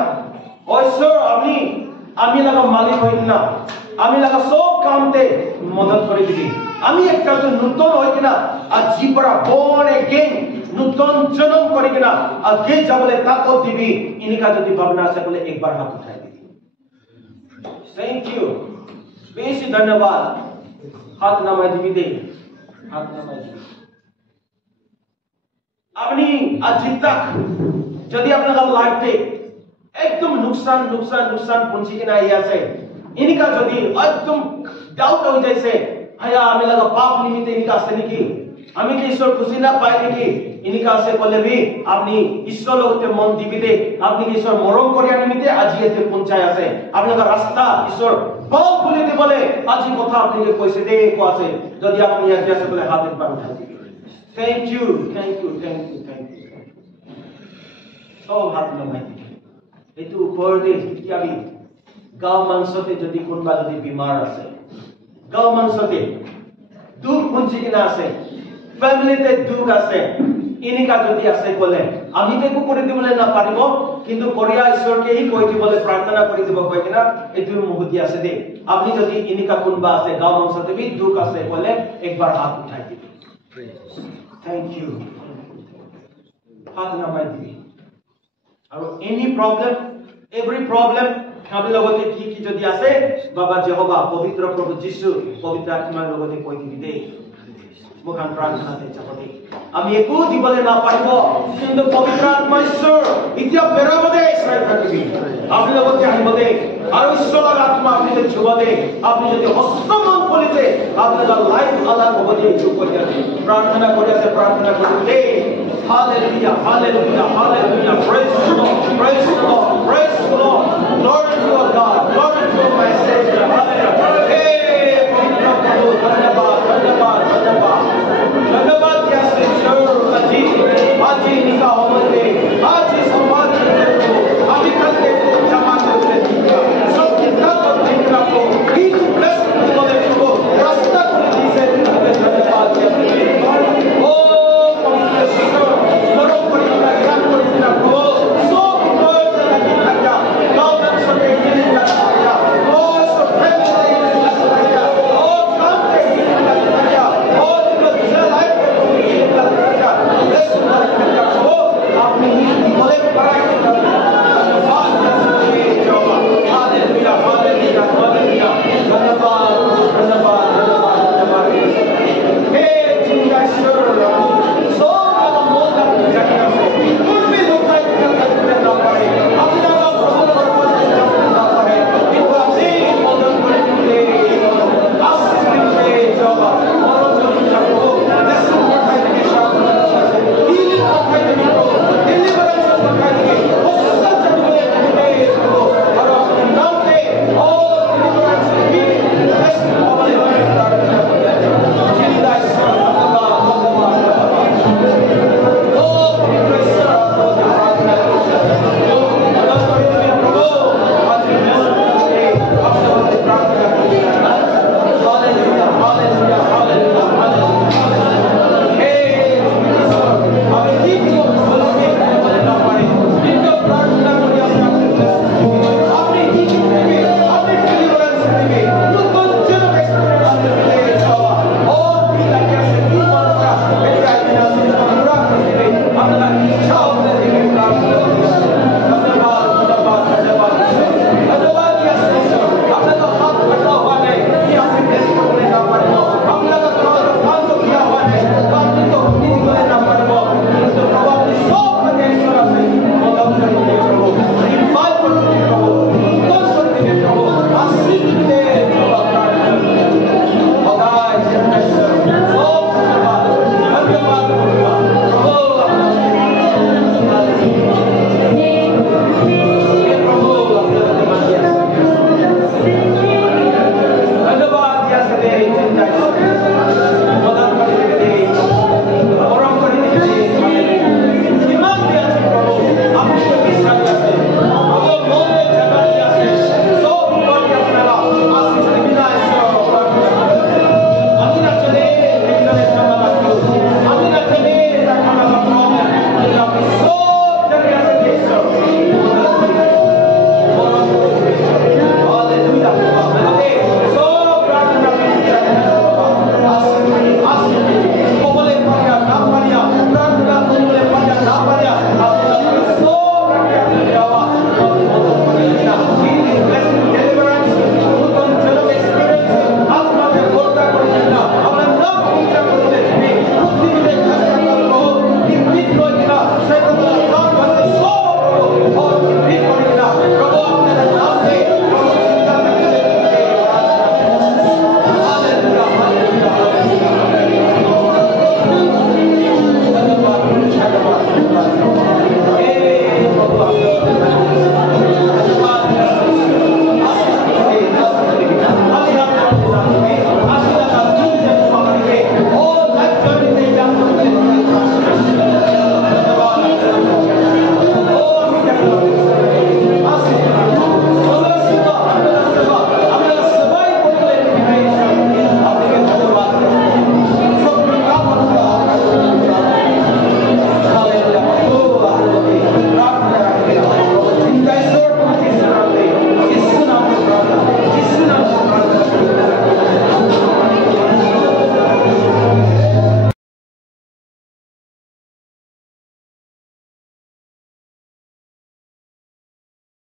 ঈশ্বর আমি লাগা মালিক হই কিনা আমি লাগা সব কামতে মদত করে দিবি আমি একটা তো নতুন হই কিনা আর জীবরা born again নতুন জন্ম করে কিনা আর কে যাবলে তাকত দিবি ইনিকা যদি ভাবনা আছে বলে একবার হাত উঠাই দিবি থ্যাংক ইউ বেশি ধন্যবাদ হাত নামাই দিবি দে হাত নামাই দিবি আপনি আজ তক যদি আপনার লাইফে একদম নুকসান পৌঁছে কিনা আছে ইনিকা যদি একদম ডাউট হয়ে যাইছে আয়া আমি লাগা পাপ নিমিতে ইনিকা আছে নাকি আমি কি ঈশ্বর খুশি না পাই নাকি ইনিকা আছে বলে বি আপনি ঈশ্বর লগতে মন দিবি দে আপনি কি ঈশ্বর মরম করিয়া নিমিতে আজি এতে পৌঁছায় আছে আপনার রাস্তা ঈশ্বর বল খুলে দি বলে আজি কথা আপনাকে কইছে দে কো আছে যদি আপনি আজি আছে বলে হাত একবার উঠাই দিবি থ্যাংক ইউ সব হাত নামাই দিবি এইটো উপর দে কিয়াবি গাঁও মাংসতে যদি কোনবা যদি বিমার আছে গাঁও মাংসতে দুঃখ পুঞ্জি কিনা আছে ফ্যামিলিতে দুঃখ আছে ইনিকা যদি আছে বলে আমি তো করে দিবলে না পারিব কিন্তু করিয়া ঈশ্বরকে ই কই দিবলে প্রার্থনা করে দিব কই কিনা এইটোর মুহূর্তে আছে দে আপনি যদি ইনিকা কোনবা আছে গাঁও মাংসতে বি দুঃখ আছে বলে একবার হাত উঠাই দিবি থ্যাংক ইউ হাত নামাই দিবি আর এনি প্রবলেম এভরি প্রবলেম আমি লগতে কি যদি আছে বাবা জেহোবা পবিত্র প্রভু যিশু পবিত্র আত্মার লগতে কই দিবি দে মুখান প্ৰাৰ্থনাতে যাব দে আমি একো দিবলৈ নাপাৰিব কিন্তু পবিত্ৰ আত্মা ঈশ্বৰ এতিয়া বেৰাব দে ইছৰাইল থাকিবি আপুনি লগতে আহিব দে আৰু ঈশ্বৰৰ আত্মা আপুনি চুব দে আপুনি যদি হস্তমন কৰিছে আপোনাৰ লাইফ আলাদা হ'ব দে এইটো কৈ আছে প্ৰাৰ্থনা কৰি দে Hallelujah, hallelujah, hallelujah. Praise the Lord, praise the Lord, praise the Lord. Glory to our God, glory to our Master.